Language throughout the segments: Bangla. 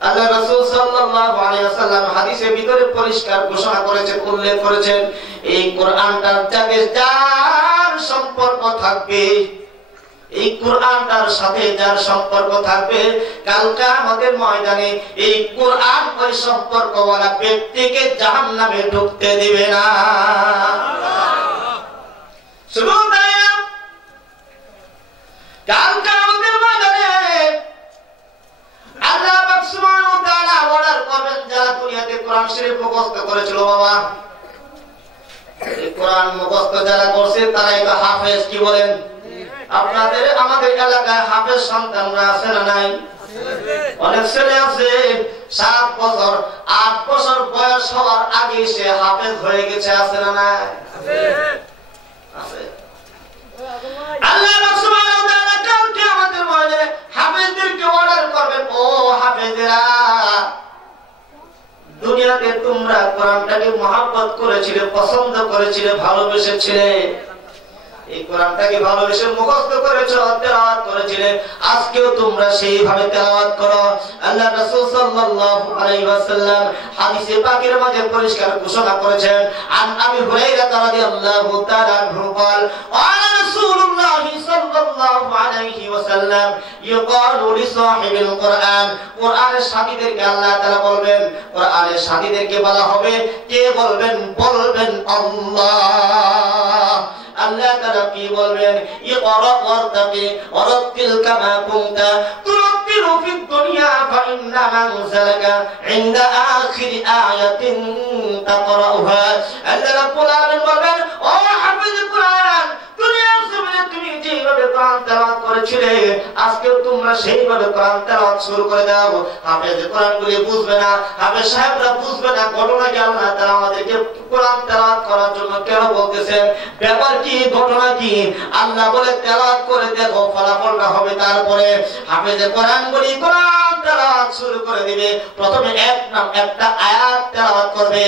আল্লাহ রাসূল সাল্লাল্লাহু আলাইহি ওয়াসাল্লাম হাদিসের ভিতরে পরিষ্কার ঘোষণা করেছেন, উল্লেখ করেছেন, এই কোরআনটার সাথে যার সম্পর্ক থাকবে, এই কোরআনটার সাথে যার সম্পর্ক থাকবে, কাল কিয়ামতের ময়দানে এই কোরআন ওই সম্পর্কওয়ালা ব্যক্তিকে জাহান্নামে ঢুকতে দিবে না। শুধু তাই না, কাল কিয়ামতের ময়দানে আল্লাহ পাক সুবহানাহু ওয়া তাআলা অর্ডার করবেন, যারা দুনিয়াতে কোরআন শরীফ মুখস্থ করেছিল, বাবা এই কোরআন মুখস্থ যারা করছে তারা এটা হাফেজ, কি বলেন? আপনাদের আমাদের এলাকায় হাফেজ সন্তানরা আছে না নাই? অনেক ছেলে আছে 7 বছর 8 বছর বয়স হওয়ার আগে সে হাফেজ হয়ে গেছে, আছে না নাই? আছে। আল্লাহ সুবহানাহু ওয়া তাআলা কাল কিয়ামতের ময়দানে হাফেজদেরকে অর্ডার করবেন, ও হাফেজেরা, দুনিয়াতে তোমরা কোরআনটাকে মহব্বত করেছিলে, পছন্দ করেছিলে, ভালোবেসেছিলে, এই কোরআনটাকে ভালোবেসে মুখস্থ করেছো, তেলাওয়াত করেছিলে, আজকেও তোমরা সেইভাবে তেলাওয়াত করো। আল্লাহ রাসূল সাল্লাল্লাহু আলাইহি ওয়াসাল্লাম হাদিসে পাকের মাঝে পরিষ্কার ঘোষণা করেছেন, আন আবি হুরায়রা রাদিয়াল্লাহু তাআলা আনহু قال قال رسول الله صلى الله عليه وسلم يقال لصاحب القرآن, কোরআনের সাথীদেরকে আল্লাহ তাআলা বলবেন, কোরআনের সাথীদেরকে বলা হবে, কে বলবেন? বলবেন আল্লাহ। আল্লাহ তাআলা কি বলবেন? ইকরা ওয়ারতাকি ওয়ারাতিল কামা কুনতা তুরাতিলু ফিদ দুনিয়া ফাইন্না মানজালাকা ইনদা আখিরি আয়াতিন তাকরাউহা। আল্লাহ রাব্বুল আলামিন বলবেন, ও হাফেজ কোরআন, দুনিয়ার জমিনে তুমি যেভাবে কোরআন তেলাওয়াত করেছিলে, আজকে তোমরা সেইভাবে কোরআন তেলাওয়াত শুরু করে দাও। হাফেজ কোরআনগুলি বুঝবে না, হাফেজ সাহেবরা বুঝবে না ঘটনা কি, আল্লাহ তাআলা আমাদেরকে কোরআন তেলাওয়াত করার জন্য কেন বলতেছেন, ব্যাপার কি, ঘটনা কি? আল্লাহ বলে তেলাওয়াত করে দেখো, ফলাফলটা হবে। তারপরে হাফেজ কোরআনগুলি কোরআন তেলাওয়াত শুরু করে দিবে। প্রথমে একটা আয়াত তেলাওয়াত করবে,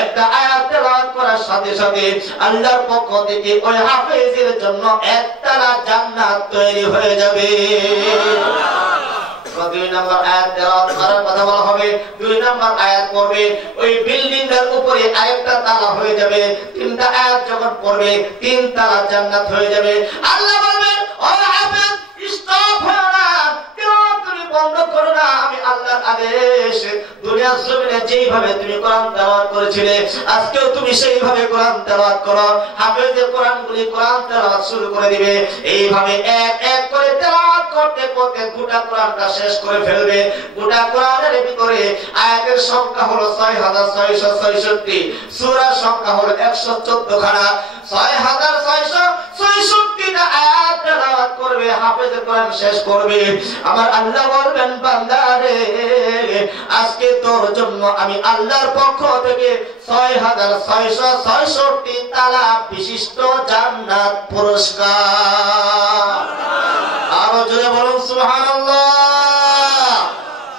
একটা আয়াত তেলাওয়াত করার সাথে সাথে আল্লাহর পক্ষ থেকে ওই হাফেজের জন্য একতলা জান্নাত তৈরি হয়ে যাবে। 2 নম্বর আয়াত তেলাওয়াত করার কথা বলা হবে, 2 নম্বর আয়াত পড়বে, ওই বিল্ডিং এর উপরে আরেকটা তালা হয়ে যাবে। 3টা আয়াত যখন পড়বে 3 তালা জান্নাত হয়ে যাবে। আল্লাহ বলবেন, ও হাফেজ স্টপ হও না, তেলাওয়াত তুমি বন্ধ করো না, আমি আল্লাহর আদেশ। দুনিয়ার জমিনে যেইভাবে তুমি কোরআন তেলাওয়াত করেছিলে, আজকেও তুমি সেইভাবে কোরআন তেলাওয়াত করো। হাফেজের কোরআনগুলি কোরআন তেলাওয়াত শুরু করে দিবে। এইভাবে এক এক করে তেলাওয়াত করতে করতে গোটা কোরআনটা শেষ করে ফেলবে। গোটা কোরআনের ভিতরে আয়াতের সংখ্যা হলো 6666, সূরার সংখ্যা হলো 114 খানা। 6666টা আয়াত তেলাওয়াত করবে, হাফেজের কোরআন শেষ করবে। আমার আল্লাহ বলবেন, বান্দা রে, আজকে তোর জন্য আমি আল্লাহর পক্ষ থেকে 6666 তালা বিশিষ্ট জান্নাত পুরস্কার। আরো জোরে বলুন সুবহানাল্লাহ।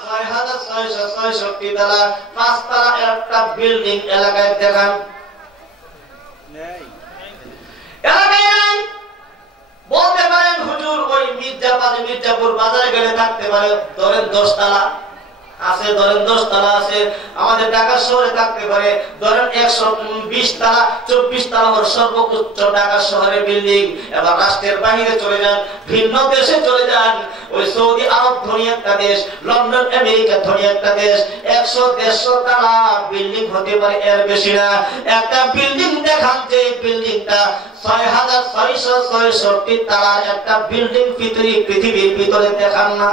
6666 তালা, 5 তালা একটা বিল্ডিং এলাকায় দেখান, এলাকায় নাই। বলতে পারেন হুজুর ওই মির্জাপুর বাজারে গেলে থাকতে পারে, ধরেন 10 তালা আছে, ধরেন 10 তালা আছে। আমাদের ঢাকা শহরে থাকতে পারে ধরেন 120 তালা, 24 তালা হল সর্বোচ্চ ঢাকা শহরের বিল্ডিং। এবার রাষ্ট্রের বাইরে চলে যান, ভিন্ন দেশে চলে যান, ওই সৌদি আরব ধনী একটা দেশ, লন্ডন আমেরিকা ধনী একটা দেশ, 100-150 তালা বিল্ডিং হতে পারে, এর বেশি না। একটা বিল্ডিং দেখান, যে বিল্ডিংটা 6666 তালার একটা বিল্ডিং পৃথিবীর ভিতরে দেখান না,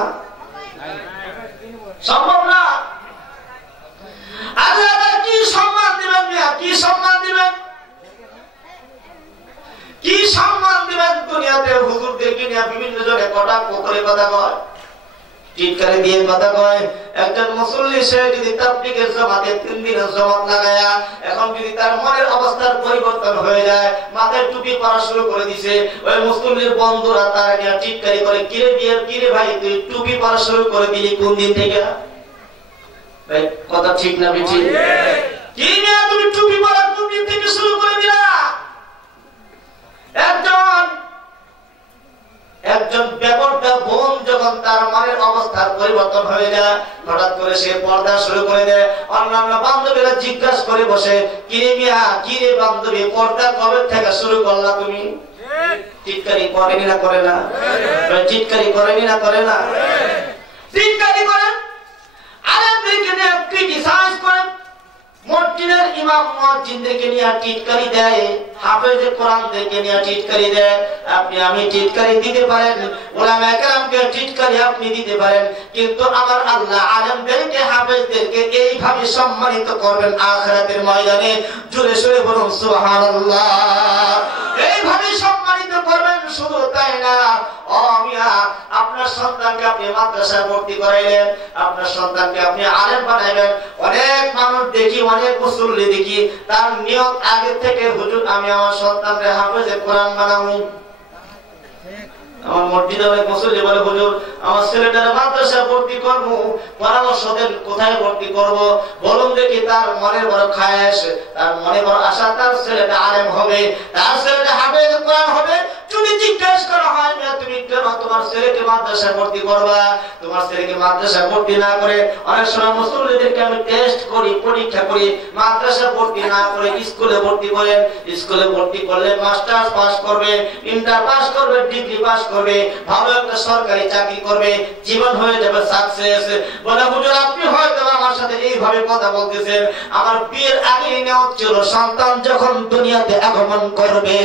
সম্ভব না। আল্লাহ কি সম্মান দিবেন, কি সম্মান দিবেন, কি সম্মান দিবেন? দুনিয়াতে হুজুরদেরকে নিয়ে বিভিন্ন জনে কটাক্ষ করে কথা কয়, টিটকারি দিয়ে কথা কয়। একজন মুসল্লি সে যদি তাবলীগের জামাতে 3 দিনের জামাত লাগায়া, এখন যদি তার মনের অবস্থার পরিবর্তন হয়ে যায়, মাথায় টুপি পরা শুরু করে দিয়েছে, ওই মুসল্লির বন্ধুরা তার নিয়ে টিটকারি করে, কিরে ভাই তুই টুপি পরা শুরু করে দিলি কোন দিন থেকে? ভাই কথা ঠিক না বেঠি? কি নিয়ে তুমি টুপি পরা কোন দিন থেকে শুরু করে দিলা? একজন বেপরদা বোন যখন তার মনের অবস্থার পরিবর্তন হয়ে যায়, হঠাৎ করে সে পর্দা শুরু করে দেয়। অন্যান্য বান্ধবীরা জিজ্ঞাসা করে বসে, কিরে মিয়া, কিরে বান্ধবী, পর্দা কবে থেকে শুরু করলা তুমি? চিৎকারি করেনি না করে না? চিৎকারি করেনি না করে না? চিৎকারি করেন, আলেমদেরকে নিয়ে ক্রিটিসাইজ করেন, মসজিদের ইমাম মুয়াজ্জিনদেরকে নিয়ে টিটকারি দেয়, হাফেজে কোরআনদেরকে নিয়ে টিটকারি দেয়। আপনি আমি টিটকারি দিতে পারেন, উলামায়ে কেরামকে টিটকারি আপনি দিতে পারেন, কিন্তু আমার আল্লাহ আলেমদেরকে হাফেজদেরকে এইভাবে সম্মানিত করবেন আখিরাতের ময়দানে। জোরে সোরে বলুন সুবহানাল্লাহ। এইভাবে সম্মানিত করবেন। শুধু তাই না, ও মিয়া, আপনার সন্তানকে আপনি মাদ্রাসায় ভর্তি করাইলেন, আপনার সন্তানকে আপনি আলেম বানাইবেন। অনেক মানুষ দেখি, অনেক মুসল্লি দেখি, তার নিয়ত আগে থেকে, হুজুর আমি আমার সন্তানকে হাফেজে কোরআন বানাবো। আমার মসজিদে অনেক মুসল্লি বলে, হুজুর আমার ছেলেটার মাদ্রাসায় ভর্তি করবো, পরামর্শ দেন কোথায় ভর্তি করব। বলুন দেখি, তার মনের বড় খায়েশ, তার মনে বড় আশা, তার ছেলেটা আলেম হবে, তার ছেলেটা হাফেজ কোরআন হবে। যদি জিজ্ঞাসা করা হয়, তুমি কেন তোমার ছেলেকে মাদ্রাসায় ভর্তি করবা? তোমার ছেলেকে মাদ্রাসায় ভর্তি না করে, অনেক সময় মুসল্লিদেরকে আমি টেস্ট করি, পরীক্ষা করি, মাদ্রাসা ভর্তি না করে স্কুলে ভর্তি করেন। স্কুলে ভর্তি করলে মাস্টার্স পাস করবে, ইন্টার পাস করবে, ডিগ্রি পাস করবে, ভালো একটা সরকারি চাকরি করবে, জীবন হয়ে যাবে সাকসেস। বলে, হুজুর আপনি হয়তো আমার সাথে এইভাবে কথা বলতেছেন, আমার বিয়ের আগে নিয়ত ছিল সন্তান যখন দুনিয়াতে আগমন করবে,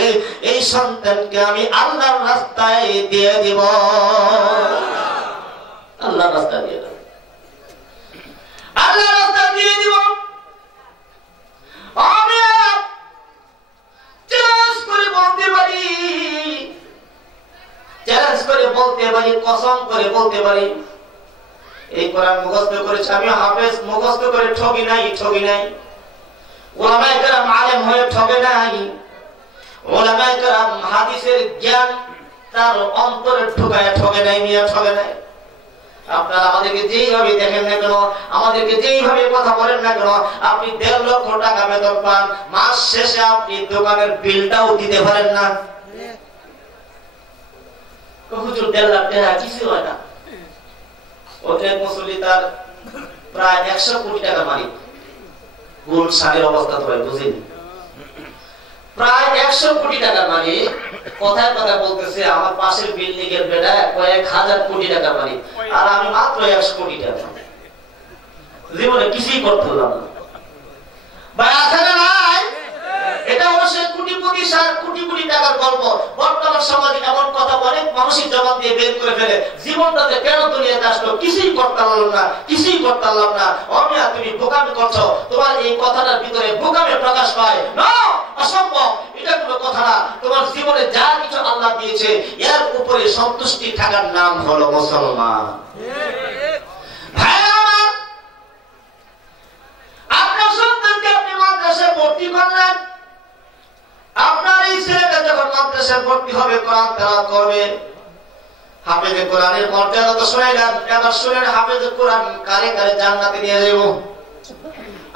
এই সন্তানকে আমি আল্লাহর রাস্তায় দিয়ে দিব। আল্লাহর রাস্তায় দিয়ে দেব, আল্লাহর রাস্তায় দিয়ে দিব। আমি চ্যালেঞ্জ করে বলতে পারি, চ্যালেঞ্জ করে বলতে পারি, কসম করে বলতে পারি, এই কোরআন মুখস্থ করেছি আমি, হাফেজ মুখস্থ করে ঠকি নাই, ঠকি নাই। উলামায়ে কেরাম আলেম হয়ে ঠকে নাই। উলামায়ে কেরাম হাদিসের জ্ঞান তার অন্তরে ঢুকায় ঠকে নাই, মিয়া ঠকে নাই। আপনারা আমাদেরকে যেইভাবে দেখেন না কেন, আমাদেরকে যেইভাবে কথা বলেন না কেন, আপনি 1.5 লক্ষ টাকা বেতন পান, মাস শেষে আপনি দোকানের বিলটাও দিতে পারেন না। হুজুর 1.5 লাখ টাকা কিছু হয় না। ওদের মুসল্লি তার প্রায় 100 কোটি টাকা মালিক। কোন সালের অবস্থা তো ভাই বুঝেন? প্রায় 100 কোটি টাকা মালিক, কথায় কথা বলতেছে আমার পাশের বিল্ডিং এর বেটা কয়েক হাজার কোটি টাকা মালিক, আর আমি মাত্র 100 কোটি টাকা। জীবনে কিছুই করতে পারলাম না ভাই, আছে না নাই? এটা অবশ্যই কোটিপতি সার কোটি কোটি টাকার গল্প। বর্তমান সমাজে এমন কথা অনেক মানুষই জবাব দিয়ে বের করে ফেলে, জীবনটাতে কেন দুনিয়াতে আসলো, কিছুই করতে পারলাম না, কিছুই করতে পারলাম না। অমিয়া তুমি বোকামি করছো, তোমার এই কথাটার ভিতরে বোকামি প্রকাশ পায় না, অসম্ভব, এটা কোনো কথা না। তোমার জীবনে যা কিছু আল্লাহ দিয়েছে এর উপরে সন্তুষ্টি থাকার নাম হলো মুসলমান। ভাই আমার, আপনার সন্তানকে আপনি মাদ্রাসায় ভর্তি করলেন, আপনার এই ছেলেটা যখন মাদ্রাসায় ভর্তি হবে, কোরআন তেলাওয়াত করবে, হাফেজে কোরআনের মর্যাদা তো শুনাইলাম, এবার শুনেন হাফেজে কোরআন কারে কারে জান্নাতে নিয়ে যাব।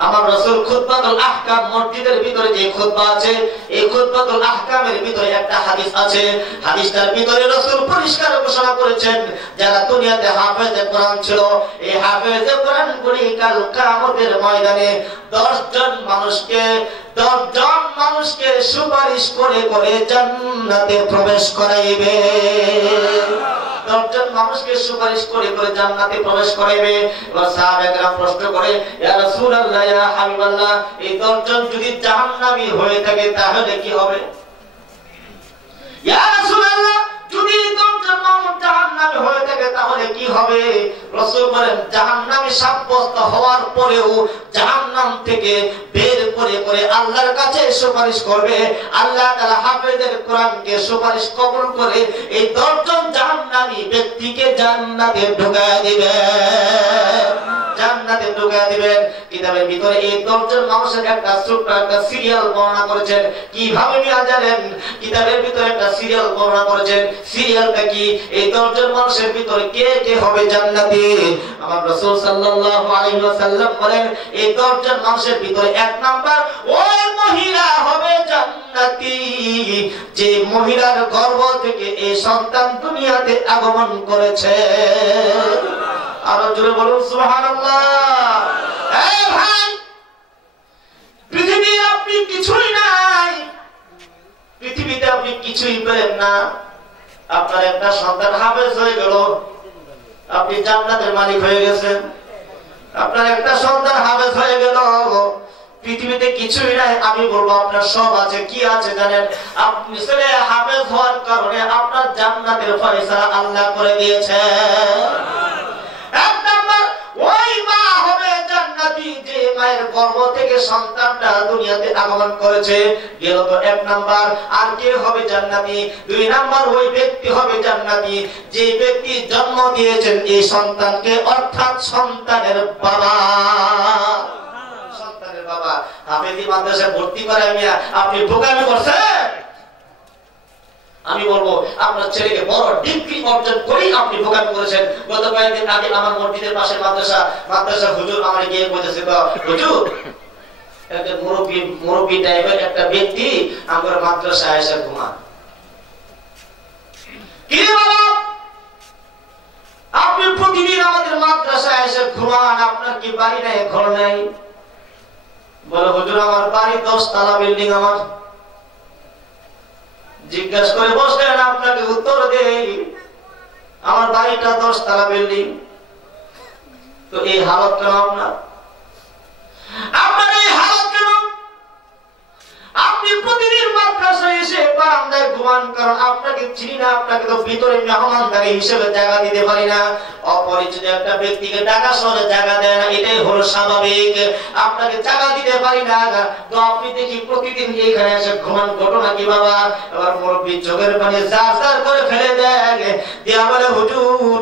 আমার রাসূল খুতবাতুল আহকাম, মসজিদের ভিতরে যে খুতবা আছে, এই খুতবাতুল আহকামের ভিতরে একটা হাদিস আছে। হাদিসটার ভিতরে রাসূল পরিষ্কার ঘোষণা করেছেন, যারা দুনিয়াতে হাফেজে কোরআন ছিল, এই হাফেজে কোরআনগুলি কাল কিয়ামতের ময়দানে 10 জন মানুষকে সুপারিশ করে করে জান্নাতে প্রবেশ করাইবে। 10 জন মানুষকে সুপারিশ করে করে জান্নাতে প্রবেশ করাইবে। এবার সাহাবায়ে কেরাম প্রশ্ন করে, ইয়া রাসূলুল্লাহ, ইয়া হাবিবাল্লাহ, এই 10 জন যদি জাহান্নামী হয়ে থাকে তাহলে কি হবে? ইয়া রাসূলুল্লাহ, যদি 10 জন মানুষ জাহান্নামী হয়ে থাকে তাহলে কি হবে? রাসূল বলেন, জাহান্নামী সাব্যস্ত হওয়ার পরেও জাহান্নাম থেকে বের করে করে আল্লাহর কাছে সুপারিশ করবে। আল্লাহ তাআলা হাফেজের কোরআনকে সুপারিশ কবুল করে এই 10 জন জাহান্নামী ব্যক্তিকে জান্নাতে ঢুকায় দিবেন, জান্নাতে ঢুকায় দিবেন। কিতাবের ভিতরে এই 10 জন মানুষের একটা ছোট্ট একটা সিরিয়াল বর্ণনা করেছেন। কিভাবে মিয়া জানেন? কিতাবের ভিতরে একটা সিরিয়াল বর্ণনা করেছেন। সিরিয়ালটা কি? এই 10 জন মানুষের ভিতরে কে কে হবে জান্নাতি? আমার রাসূল সাল্লাল্লাহু আলাইহি ওয়াসাল্লাম বলেন, এই 10 জন মানুষের ভিতরে 1 নাম্বার ওই মহিলা হবে জান্নাতি। জান্নাতি, যে মহিলার গর্ভ থেকে এই সন্তান দুনিয়াতে আগমন করেছে। আরো জোরে বলুন সুবহানাল্লাহ। এই ভাই, পৃথিবীতে আপনি কিছুই নাই, পৃথিবীতে আপনি কিছুই পেলেন না, আপনার একটা সন্তান হাফেজ হয়ে গেল, আপনি জান্নাতের মালিক হয়ে গেছেন। আপনার একটা সন্তান হাফেজ হয়ে গেল, পৃথিবীতে কিছুই নাই। আমি বলবো আপনার সব আছে। কি আছে জানেন? আপনি ছেলে হাফেজ হওয়ার কারণে আপনার জান্নাতের ফয়সালা আল্লাহ করে দিয়েছে। এক নাম্বার, ওই মা হবে জান্নাতি যে মায়ের গর্ভ থেকে সন্তানটা দুনিয়াতে আগমন করেছে, গেল তো এক নাম্বার। আর কে হবে জান্নাতি? দুই নাম্বার, ওই ব্যক্তি হবে জান্নাতি যে ব্যক্তি জন্ম দিয়েছেন এই সন্তানকে, অর্থাৎ সন্তানের বাবা। সন্তানের বাবা হাফেজি মাদ্রাসায় ভর্তি করায় মিয়া আপনি বোকামি করছেন। আমি বলবো আপনার ছেলেকে বড় ডিগ্রি অর্জন করেই আপনি বোকামি করেছেন। গত কয়েকদিন আগে আমার মসজিদের পাশে মাদ্রাসা হুজুর আমার গিয়ে বলেছে, হুজুর একটা মুরব্বী টাইপের একটা ব্যক্তি আমার মাদ্রাসায় এসে ঘুমান। কি বাবা, আপনি প্রতিদিন আমাদের মাদ্রাসায় এসে ঘুমান, আপনার কি বাড়ি নাই, ঘর নাই? বলে হুজুর আমার বাড়ি 10 তলা বিল্ডিং। আমার জিজ্ঞাসা করে বসলেন, আপনাকে উত্তর দেই আমার বাড়িটা 10 তলা বিল্ডিং। তো এই হালত কেন আপনার? আপনার এই হালত কেন? আপনি প্রতিদিন মাদ্রাসায় এসে বারান্দায় ঘুমান, কারণ আপনাকে চিনি না, আপনাকে তো ভিতরে মেহমানদারি হিসেবে জায়গা দিতে পারি না। অপরিচিত একটা ব্যক্তিকে ঢাকা শহরে জায়গা দেয় না, এটাই হলো স্বাভাবিক। আপনাকে জায়গা দিতে পারি না, তো আপনি দেখি প্রতিদিন এইখানে এসে ঘুমান। ঘটনা কি বাবা? এবার মুরব্বী চোখের পানি জার করে ফেলে দেয়, দিয়া বলে হুজুর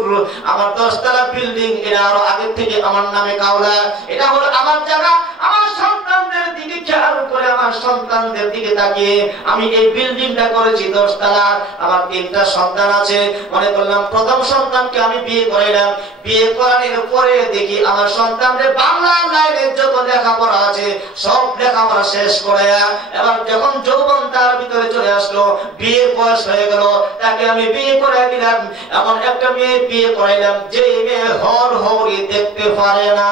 আমার 10 তলা বিল্ডিং, এটা আরো আগের থেকে আমার নামে কাওলা, এটা হলো আমার জায়গা। আমার সন্তানদের দিকে খেয়াল করে, আমার সন্তানদের দিকে তাকিয়ে আমি এই বিল্ডিংটা করেছি 10 তলা। আমার 3টা সন্তান আছে। মনে করলাম প্রথম সন্তানকে আমি বিয়ে করাইলাম, বিয়ে করানোর পরে দেখি আমার সন্তানদের বাংলা লাইনে যত লেখাপড়া আছে সব লেখাপড়া শেষ করে, এবার যখন যৌবন তার ভিতরে চলে আসলো, বিয়ের বয়স হয়ে গেল, তাকে আমি বিয়ে করাই দিলাম। এমন একটা মেয়ে বিয়ে করাইলাম যে মেয়ে হরি দেখতে পারে না।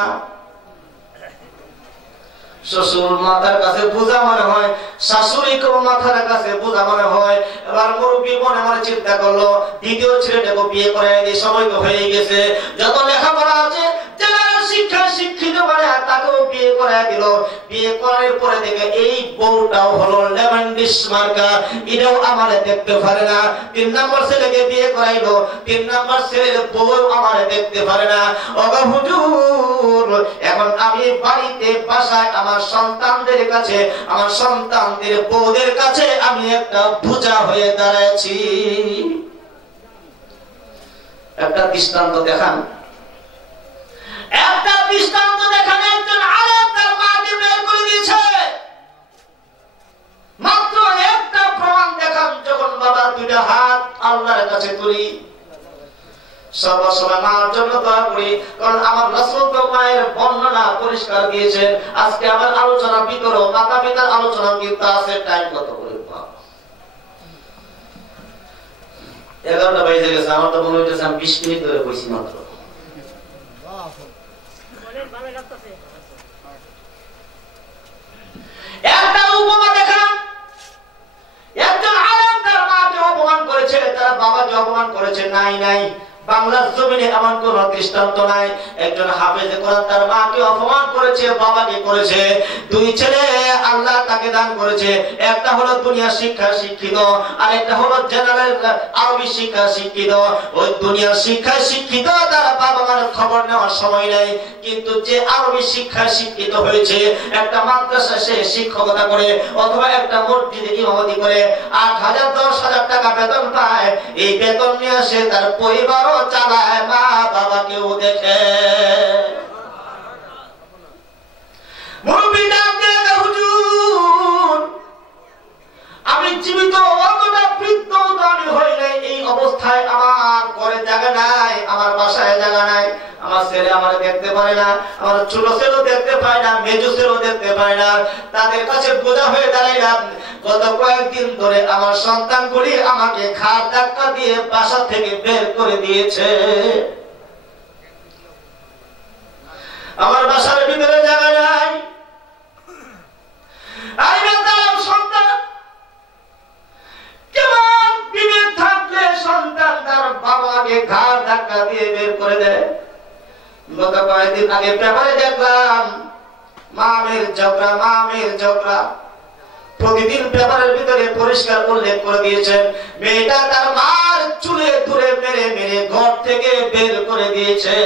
শ্বশুর মাথার কাছে বোঝা মনে হয়, শাশুড়িকেও মাথার কাছে বোঝা মনে হয়। এবার মুরব্বী মনে মনে চিন্তা করলো, দ্বিতীয় ছেলেটাকে বিয়ে করাই দিয়ে সময় তো হয়ে গেছে, যত লেখাপড়া আছে যারা শিক্ষায় শিক্ষিত মানে তাকেও বিয়ে করাই দিল। বিয়ে করার পরে দেখে এই বউটাও হলো লেমন্ডিস মার্কা, এটাও আমারে দেখতে পারে না। 3 নম্বর ছেলেকে বিয়ে করাইলো, 3 নম্বর ছেলের বউ আমারে দেখতে পারে না। ওগো হুজুর, এখন আমি বাড়িতে বাসায় আমার সন্তানদের কাছে, আমার সন্তানদের বউদের কাছে আমি একটা বোঝা হয়ে দাঁড়াচ্ছি। একটা দৃষ্টান্ত দেখান, একটা দৃষ্টান্ত দেখান। একজন আলেম তার মাকে বের করে দিয়েছে, মাত্র একটা প্রমাণ দেখান। যখন বাবা 2টা হাত আল্লাহর কাছে তুলি, সবসময় মার জন্য দোয়া করি, কারণ আমার রাসূল তো মায়ের বর্ণনা পরিষ্কার দিয়েছেন। আজকে আমার আলোচনা ভিতরে মাতা পিতার আলোচনা কিন্তু আছে। টাইম কত করে? 11টা বেজে গেছে। আমার তো মনে হচ্ছে আমি 20 মিনিট ধরে বসি মাত্র। একটা উপমা দেখান। একজন আলেম তার মাকে অপমান করেছে, তার বাবাকে অপমান করেছে। নাই বাংলার জমিনে এমন কোন দৃষ্টান্ত নাই। একজন হাফেজে কোরআন তার মাকে অপমান করেছে, বাবাকে করেছে। 2 ছেলে আল্লাহ তাকে দান করেছে, একটা হলো দুনিয়া শিক্ষা শিক্ষিত, আর একটা হলো জেনারেল আরবি শিক্ষা শিক্ষিত। ওই দুনিয়া শিক্ষা শিক্ষিত তার বাবা মার খবর নেওয়ার সময় নেই, কিন্তু যে আরবি শিক্ষা শিক্ষিত হয়েছে, একটা মাদ্রাসায় সে শিক্ষকতা করে অথবা একটা মসজিদে ইমামতি করে 8,000 10,000 টাকা বেতন পায়। এই বেতন নিয়ে সে তার পরিবার চালায়, মা বাবাকেও দেখে। আমি জীবিত অতটা বৃদ্ধ আমি হই নাই, এই অবস্থায় আমার ঘরে জায়গা নাই, আমার বাসায় জায়গা নাই, আমার ছেলে আমার দেখতে পারে না, আমার ছোট ছেলেও দেখতে পায় না, মেজো ছেলেও দেখতে পায় না, তাদের কাছে বোঝা হয়ে দাঁড়াইলাম। গত কয়েকদিন ধরে আমার সন্তানগুলি আমাকে ঘাড় ধাক্কা দিয়ে বাসা থেকে বের করে দিয়েছে। আমার বাসার ভিতরে জায়গা নাই। সন্তান কেমন বিবেক থাকলে সন্তান তার বাবাকে ঘাড় ধাক্কা দিয়ে বের করে দেয়? গত কয়েকদিন আগে পেপারে দেখলাম মামের ঝগড়া। প্রতিদিন পেপারের ভিতরে পরিষ্কার উল্লেখ করে দিয়েছেন, মেয়েটা তার মার চুলে ধরে মেরে মেরে ঘর থেকে বের করে দিয়েছে।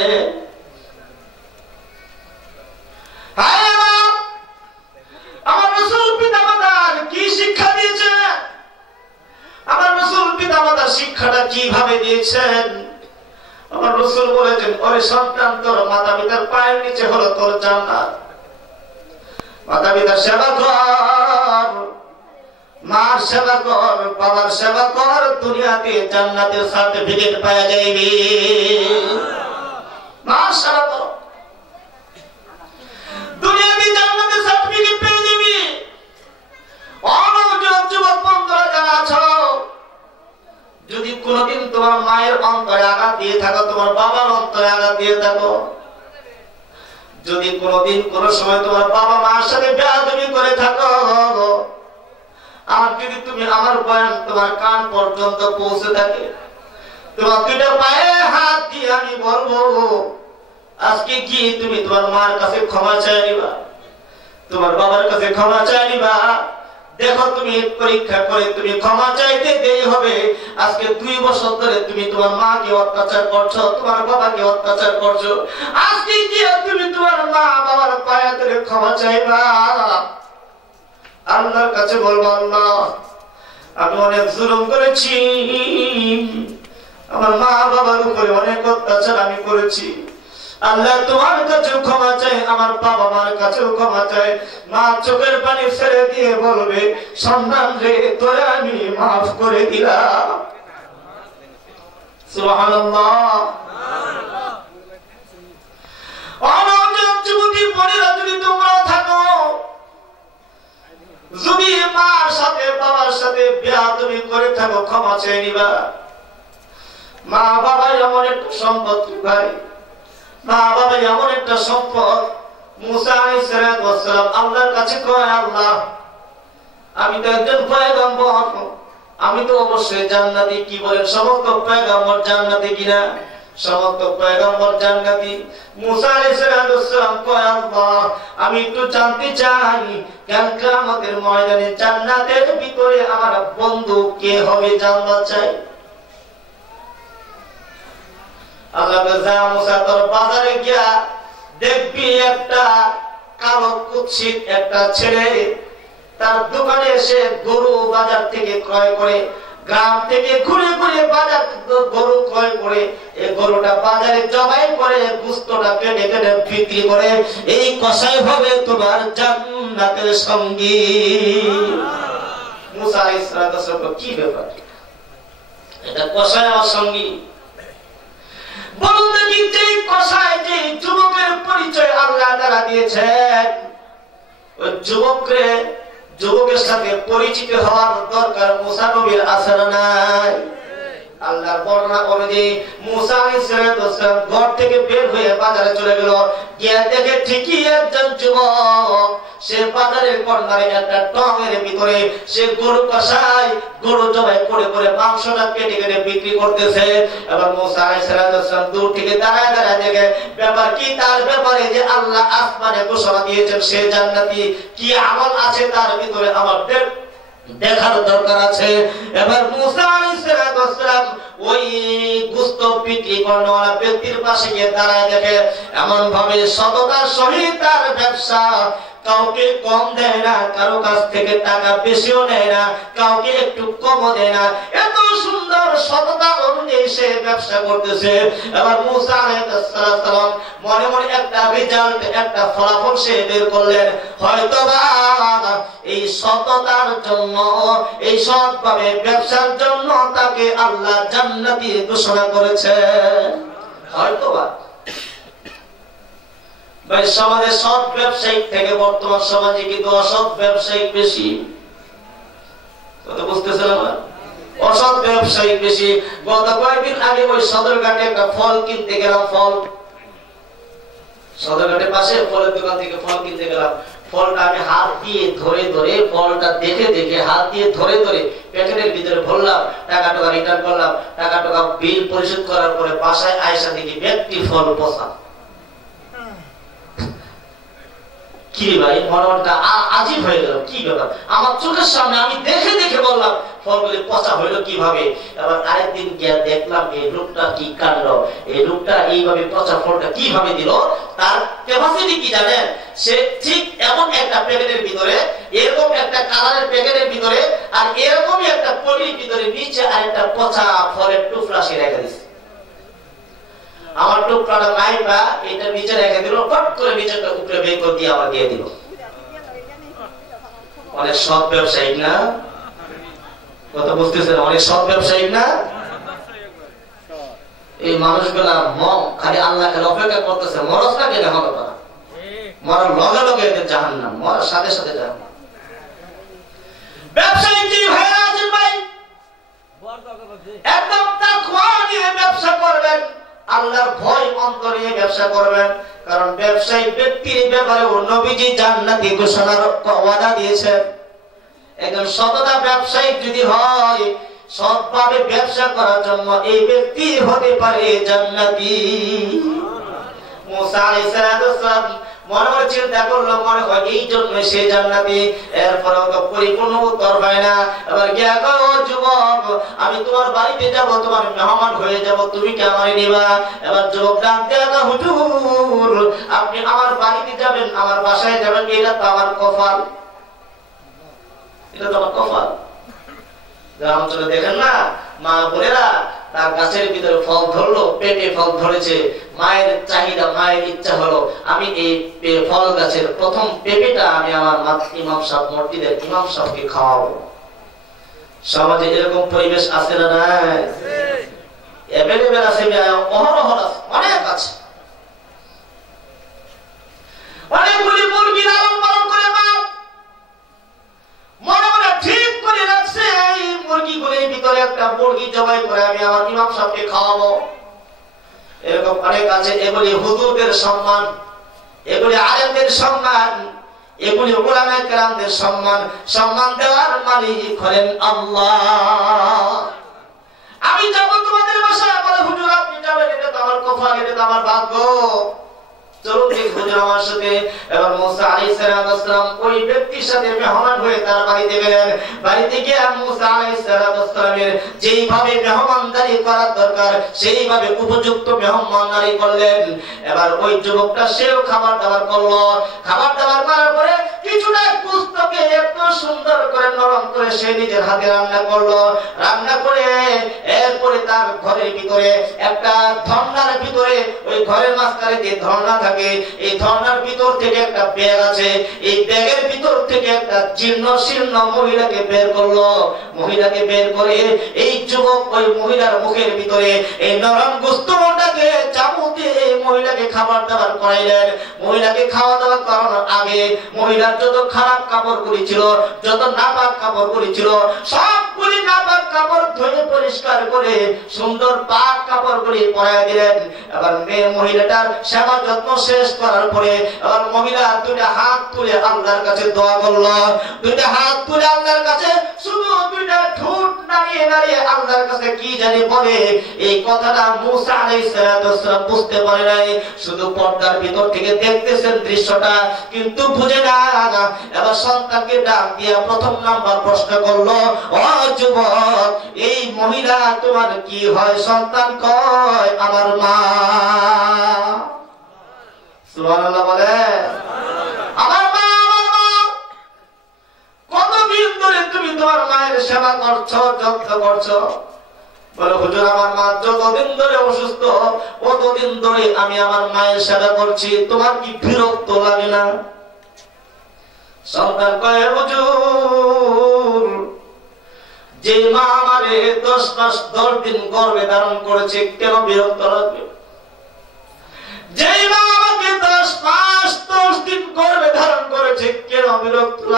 আমার রাসূল পিতামাতার কি শিক্ষা দিয়েছে? আমার রাসূল পিতামাতার শিক্ষাটা কিভাবে দিয়েছেন? আমার রাসূল বলেছেন, ওরে সন্তান, তোর মাতা পিতার পায়ের নিচে হলো তোর জান্নাত। মাতা পিতার সেবা কর, মার সেবা কর, বাবার সেবা কর, দুনিয়াতে জান্নাতের সার্টিফিকেট পাওয়া যাইবে। মার সেবা কর, দুনিয়াতে জান্নাতের সার্টিফিকেট পেয়ে যাবি। যুবক বন্ধুরা যারা আছো, যদি কোনদিন তোমার মায়ের অন্তরে আঘাত দিয়ে থাকো, তোমার বাবার অন্তরে আঘাত দিয়ে থাকো, যদি কোনদিন কোন সময় তোমার বাবা মার সাথে বেয়াদবি করে থাকো, আর যদি তুমি আমার বয়ান তোমার কান পর্যন্ত পৌঁছে থাকে, তোমার দুইটা পায়ে হাত দিয়ে আমি বলবো, আজকে কি তুমি তোমার মার কাছে ক্ষমা চাই নিবা, তোমার বাবার কাছে ক্ষমা চাই নিবা? দেখো, তুমি পরীক্ষা করে তুমি ক্ষমা চাইতে দেরি হবে। আজকে 2 বছর ধরে তুমি তোমার মাকে অত্যাচার করছো, তোমার বাবাকে অত্যাচার করছো, আজকে কি তুমি তোমার মা বাবার পায়ে ধরে ক্ষমা চাইবা? আল্লাহর কাছে বলবো, আল্লাহ আমি অনেক জুলুম করেছি, আমার মা বাবার উপরে অনেক অত্যাচার আমি করেছি। আল্লাহ তোমার কাছেও ক্ষমা চাই, আমার বাবা মার কাছেও ক্ষমা চাই। মা চোখের পানি ছেড়ে দিয়ে বলবে, সন্তান রে, তোরে আমি মাফ করে দিলাম। সুবহানাল্লাহ। যুবতী বোনেরা, যদি তোমরা থাকো, যদি মার সাথে বাবার সাথে বেয়াদবি করে থাকো, ক্ষমা চেয়ে নিবা। মা বাবা এমন একটা সম্পদ ভাই, মা বাবা এমন একটা সম্পদ। মুসা আলাইহিস সালাম আল্লাহর কাছে কয়, আল্লাহ আমি তো একজন পয়গম্বর, আমি তো অবশ্যই জান্নাতি। কি বলেন, সমস্ত পয়গম্বর জান্নাতি কিনা? সমস্ত পয়গম্বর জান্নাতি। মুসা আলাইহিস সালাম কয়, আল্লাহ আমি একটু জানতে চাই, কাল কিয়ামতের ময়দানে জান্নাতের ভিতরে আমার বন্ধু কে হবে জানতে চাই। আল্লাহ যা মুসা, তোর বাজারে গিয়া দেখবি একটা কালো কুৎসিত একটা ছেলে তার দোকানে এসে গরু বাজার থেকে ক্রয় করে, গ্রাম থেকে ঘুরে ঘুরে বাজার গরু ক্রয় করে, এই গরুটা বাজারে জবাই করে, গোশতটা কেটে কেটে বিক্রি করে। এই কসাই হবে তোমার জান্নাতের সঙ্গী। মুসা আলাইহিস সালাম, কি ব্যাপার, এটা কসাই আমার সঙ্গী? বলুন দেখি, যে কসাই, যে যুবকের পরিচয় আল্লাহ তাআলা দিয়েছেন, ওই যুবকের সাথে পরিচিত হওয়ার দরকার মুসা নবীর আছে না নাই? আল্লাহর বর্ণনা অনুযায়ী মুসা আলাইহিস সালাম ঘর থেকে বের হয়ে বাজারে চলে গেল। গিয়ে দেখে ঠিকই একজন যুবক, সে বাজারের কর্নারে একটা টঙের ভিতরে সে গরু কষাই, গরু জবাই করে করে মাংসটা কেটে কেটে বিক্রি করতেছে। এবার মুসা আলাইহিস সালাম দূর থেকে দাঁড়ায় দাঁড়ায় দেখে, ব্যাপার কি? তার ব্যাপারে যে আল্লাহ আসমানে ঘোষণা দিয়েছেন সে জান্নাতি, কি আমল আছে তার ভিতরে আমার দেখার দরকার আছে। এবার মুসা আলাইহিস সালাম ওই গোশত বিক্রি করানোয়ালা ব্যক্তির পাশে গিয়ে দাঁড়ায় দেখে, এমন ভাবে সততার সহিত তার ব্যবসা, কাউকে কম দেয় না, কারো কাছ থেকে টাকা বেশিও নেয় না, কাউকে একটু কমও দেয় না, এত সুন্দর সততা অনুযায়ী সে ব্যবসা করতেছে। এবার মুসা আলাইহিস সালাম মনে মনে একটা রেজাল্ট, একটা ফলাফল সে বের করলেন, হয়তোবা এই সততার জন্য, এই সৎভাবে ব্যবসার জন্য তাকে আল্লাহ জান্নাতি ঘোষণা করেছে। হয়তোবা ভাই সমাজে সৎ ব্যবসায়িক থেকে বর্তমান সমাজে কিন্তু অসৎ ব্যবসায়িক বেশি। কথা বুঝতেছেন না? অসৎ ব্যবসায়িক বেশি। গত কয়েকদিন আগে ওই সদরঘাটে একটা ফল কিনতে গেলাম, ফল সদরঘাটের পাশে ফলের দোকান থেকে ফল কিনতে গেলাম। ফলটা আমি হাত দিয়ে ধরে ধরে, ফলটা দেখে দেখে হাত দিয়ে ধরে ধরে প্যাকেটের ভিতরে ভরলাম, টাকা টাকা রিটার্ন করলাম। টাকা টাকা বিল পরিশোধ করার পরে বাসায় আয়সা দেখি ব্যক্তি ফল পচা। কি ভাই মনটা আজীব হয়ে গেল, কি ব্যাপার? আমার চোখের সামনে আমি দেখে দেখে বললাম ফলগুলি পচা হইল কিভাবে। এবার আরেকদিন গিয়ে দেখলাম এই লোকটা কি কাণ্ড, এই লোকটা এইভাবে পচা ফলটা কিভাবে দিল। তার ক্যাপাসিটি কি জানেন? সে ঠিক এমন একটা প্যাকেটের ভিতরে, এরকম একটা কালারের প্যাকেটের ভিতরে, আর এরকমই একটা পলির ভিতরে নিচে আরেকটা পচা ফলের টুকরা সে রেখে দিচ্ছে। আমার টুকরাটা মাইপা এটা নিচে রেখে দিল, ফট করে নিচেরটা উপরে বের করে দিয়ে আবার দিয়ে দিল। অনেক সৎ ব্যবসায়িক না? কথা বুঝতেছেন? অনেক সৎ ব্যবসায়িক না? এই মানুষগুলা খালি আল্লাহ খালি অপেক্ষা করতেছে মরসটা কেন হবে না, মরার লগে লগে এদের জাহান্নাম, মরার সাথে সাথে জাহান্নাম। ব্যবসায়িক যে ভাইরা আছেন ভাই, একদম তাকওয়া নিয়ে ব্যবসা করবেন, আল্লাহর ভয় অন্তরে ব্যবসা করবেন। কারণ ব্যবসায়ী ব্যক্তির ব্যাপারে নবীজি জান্নাতি ঘোষণার ওয়াদা দিয়েছেন। একজন সততা ব্যবসায়ী যদি হয়, সৎভাবে ব্যবসা করার জন্য এই ব্যক্তি হতে পারে জান্নাতি। মুসা আলাইহিস সালাম মনে হয় চিন্তা করলো, মনে হয় এই জন্য সে জান্নাতি। এরপরেও তো পরিপূর্ণ উত্তর পায় না। এবার গিয়া কয়, ও যুবক, আমি তোমার বাড়িতে যাব, তোমার মেহমান হয়ে যাব, তুমি কি আমারে নিবা? এবার যুবক ডাক দেয়া, হুজুর আপনি আমার বাড়িতে যাবেন, আমার বাসায় যাবেন, এটা তো আমার কপাল, এটা তো আমার কপাল। গ্রাম অঞ্চলে দেখেন না মা বোনেরা, তার গাছের ভিতরে ফল ধরলো, পেটে ফল ধরেছে, মায়ের চাহিদা, মায়ের ইচ্ছা হলো আমি এই ফল গাছের প্রথম পেঁপেটা আমি আমার ইমাম সাহেব, মসজিদের ইমাম সাহেবকে খাওয়াবো। সমাজে এরকম পরিবেশ আছে না? নাই? অ্যাভেলেবেল আছে, অহরহ আছে, অনেক আছে। অনেকগুলি মুরগি লালন পালন করে মা মনে মনে ঠিক করে রাখছে এই মুরগিগুলির ভিতরে একটা মুরগি জবাই করে আমি আমার ইমাম সাহেবকে খাওয়াবো। এরকম অনেক আছে। এগুলি হুজুরদের সম্মান, এগুলি আলেমদের সম্মান, এগুলি উলামায়ে কেরামদের সম্মান। সম্মান দেওয়ার মালিক হলেন আল্লাহ। আমি যাব তোমাদের বাসায়, বলে হুজুর আপনি যাবেন, এটা তো আমার কপাল, এটা তো আমার ভাগ্য, চলুন দেখি হুজুর আমার সাথে। এবার মুসা আলাইহিস সালাম ওই ব্যক্তির সাথে মেহমান হয়ে তার বাড়িতে গেলেন। বাড়িতে গিয়ে মুসা আলাইহিস সালামের যেইভাবে মেহমানদারি করার দরকার সেইভাবে উপযুক্ত মেহমানদারি করলেন। এবার ওই যুবকটা সেও খাবার দাবার করলো। খাবার দাবার করার পরে কিছুটা পুস্তকে এত সুন্দর করে নরম করে সে নিজের হাতে রান্না করলো। রান্না করে এরপরে তার ঘরের ভিতরে একটা ধরনার ভিতরে, ওই ঘরের মাঝখানে যে ধরনা থাকে, এই ধরনার ভিতর থেকে একটা ব্যাগ আছে, এই ব্যাগের ভিতর থেকে একটা জীর্ণ শীর্ণ মহিলাকে বের করলো। মহিলাকে বের করে এই যুবক ওই মহিলার মুখের ভিতরে এই নরম গোশতটাকে চাবুক দিয়ে এই মহিলাকে খাবার দাবার করাইলেন। মহিলাকে খাওয়া দাওয়া করানোর আগে মহিলার যত খারাপ কাপড়গুলি ছিল, যত নাপাক কাপড়গুলি ছিল, সবগুলি নাপাক কাপড় ধুয়ে পরিষ্কার করে সুন্দর পাক কাপড়গুলি পরাইয়া দিলেন। এবার মেয়ে মহিলাটার সেবা যত্ন শেষ করার পরে এবার মহিলা দুইটা হাত তুলে আল্লাহর কাছে দোয়া করলো। দুইটা হাত তুলে আল্লাহর কাছে শুধু দুইটা ঠোঁট নাড়িয়ে নাড়িয়ে আল্লাহর কাছে কি জানি বলে, এই কথাটা মুসা আলাইহিস সালাম বুঝতে পারে নাই। শুধু পর্দার ভিতর থেকে দেখতেছেন দৃশ্যটা, কিন্তু বুঝে না। এবার সন্তানকে ডাক দিয়া প্রথম নাম্বার প্রশ্ন করলো, ও যুবক, এই মহিলা তোমার কি হয়? সন্তান কয় আমার মা। সুবহানাল্লাহ বলে, আমার মা, আমার মা। কতদিন ধরে তুমি তোমার মায়ের সেবা করছো, যত্ন করছো? বলে হুজুর আমার মা যতদিন ধরে অসুস্থ ততদিন ধরে আমি আমার মায়ের সেবা করছি, তোমার কি বিরক্ত লাগে না? সন্তান কয়, হুজুর যে মা আমারে 10 মাস 10 দিন গর্ভে ধারণ করেছে, কেন বিরক্ত লাগবে? যে মা আমাকে 10 মাস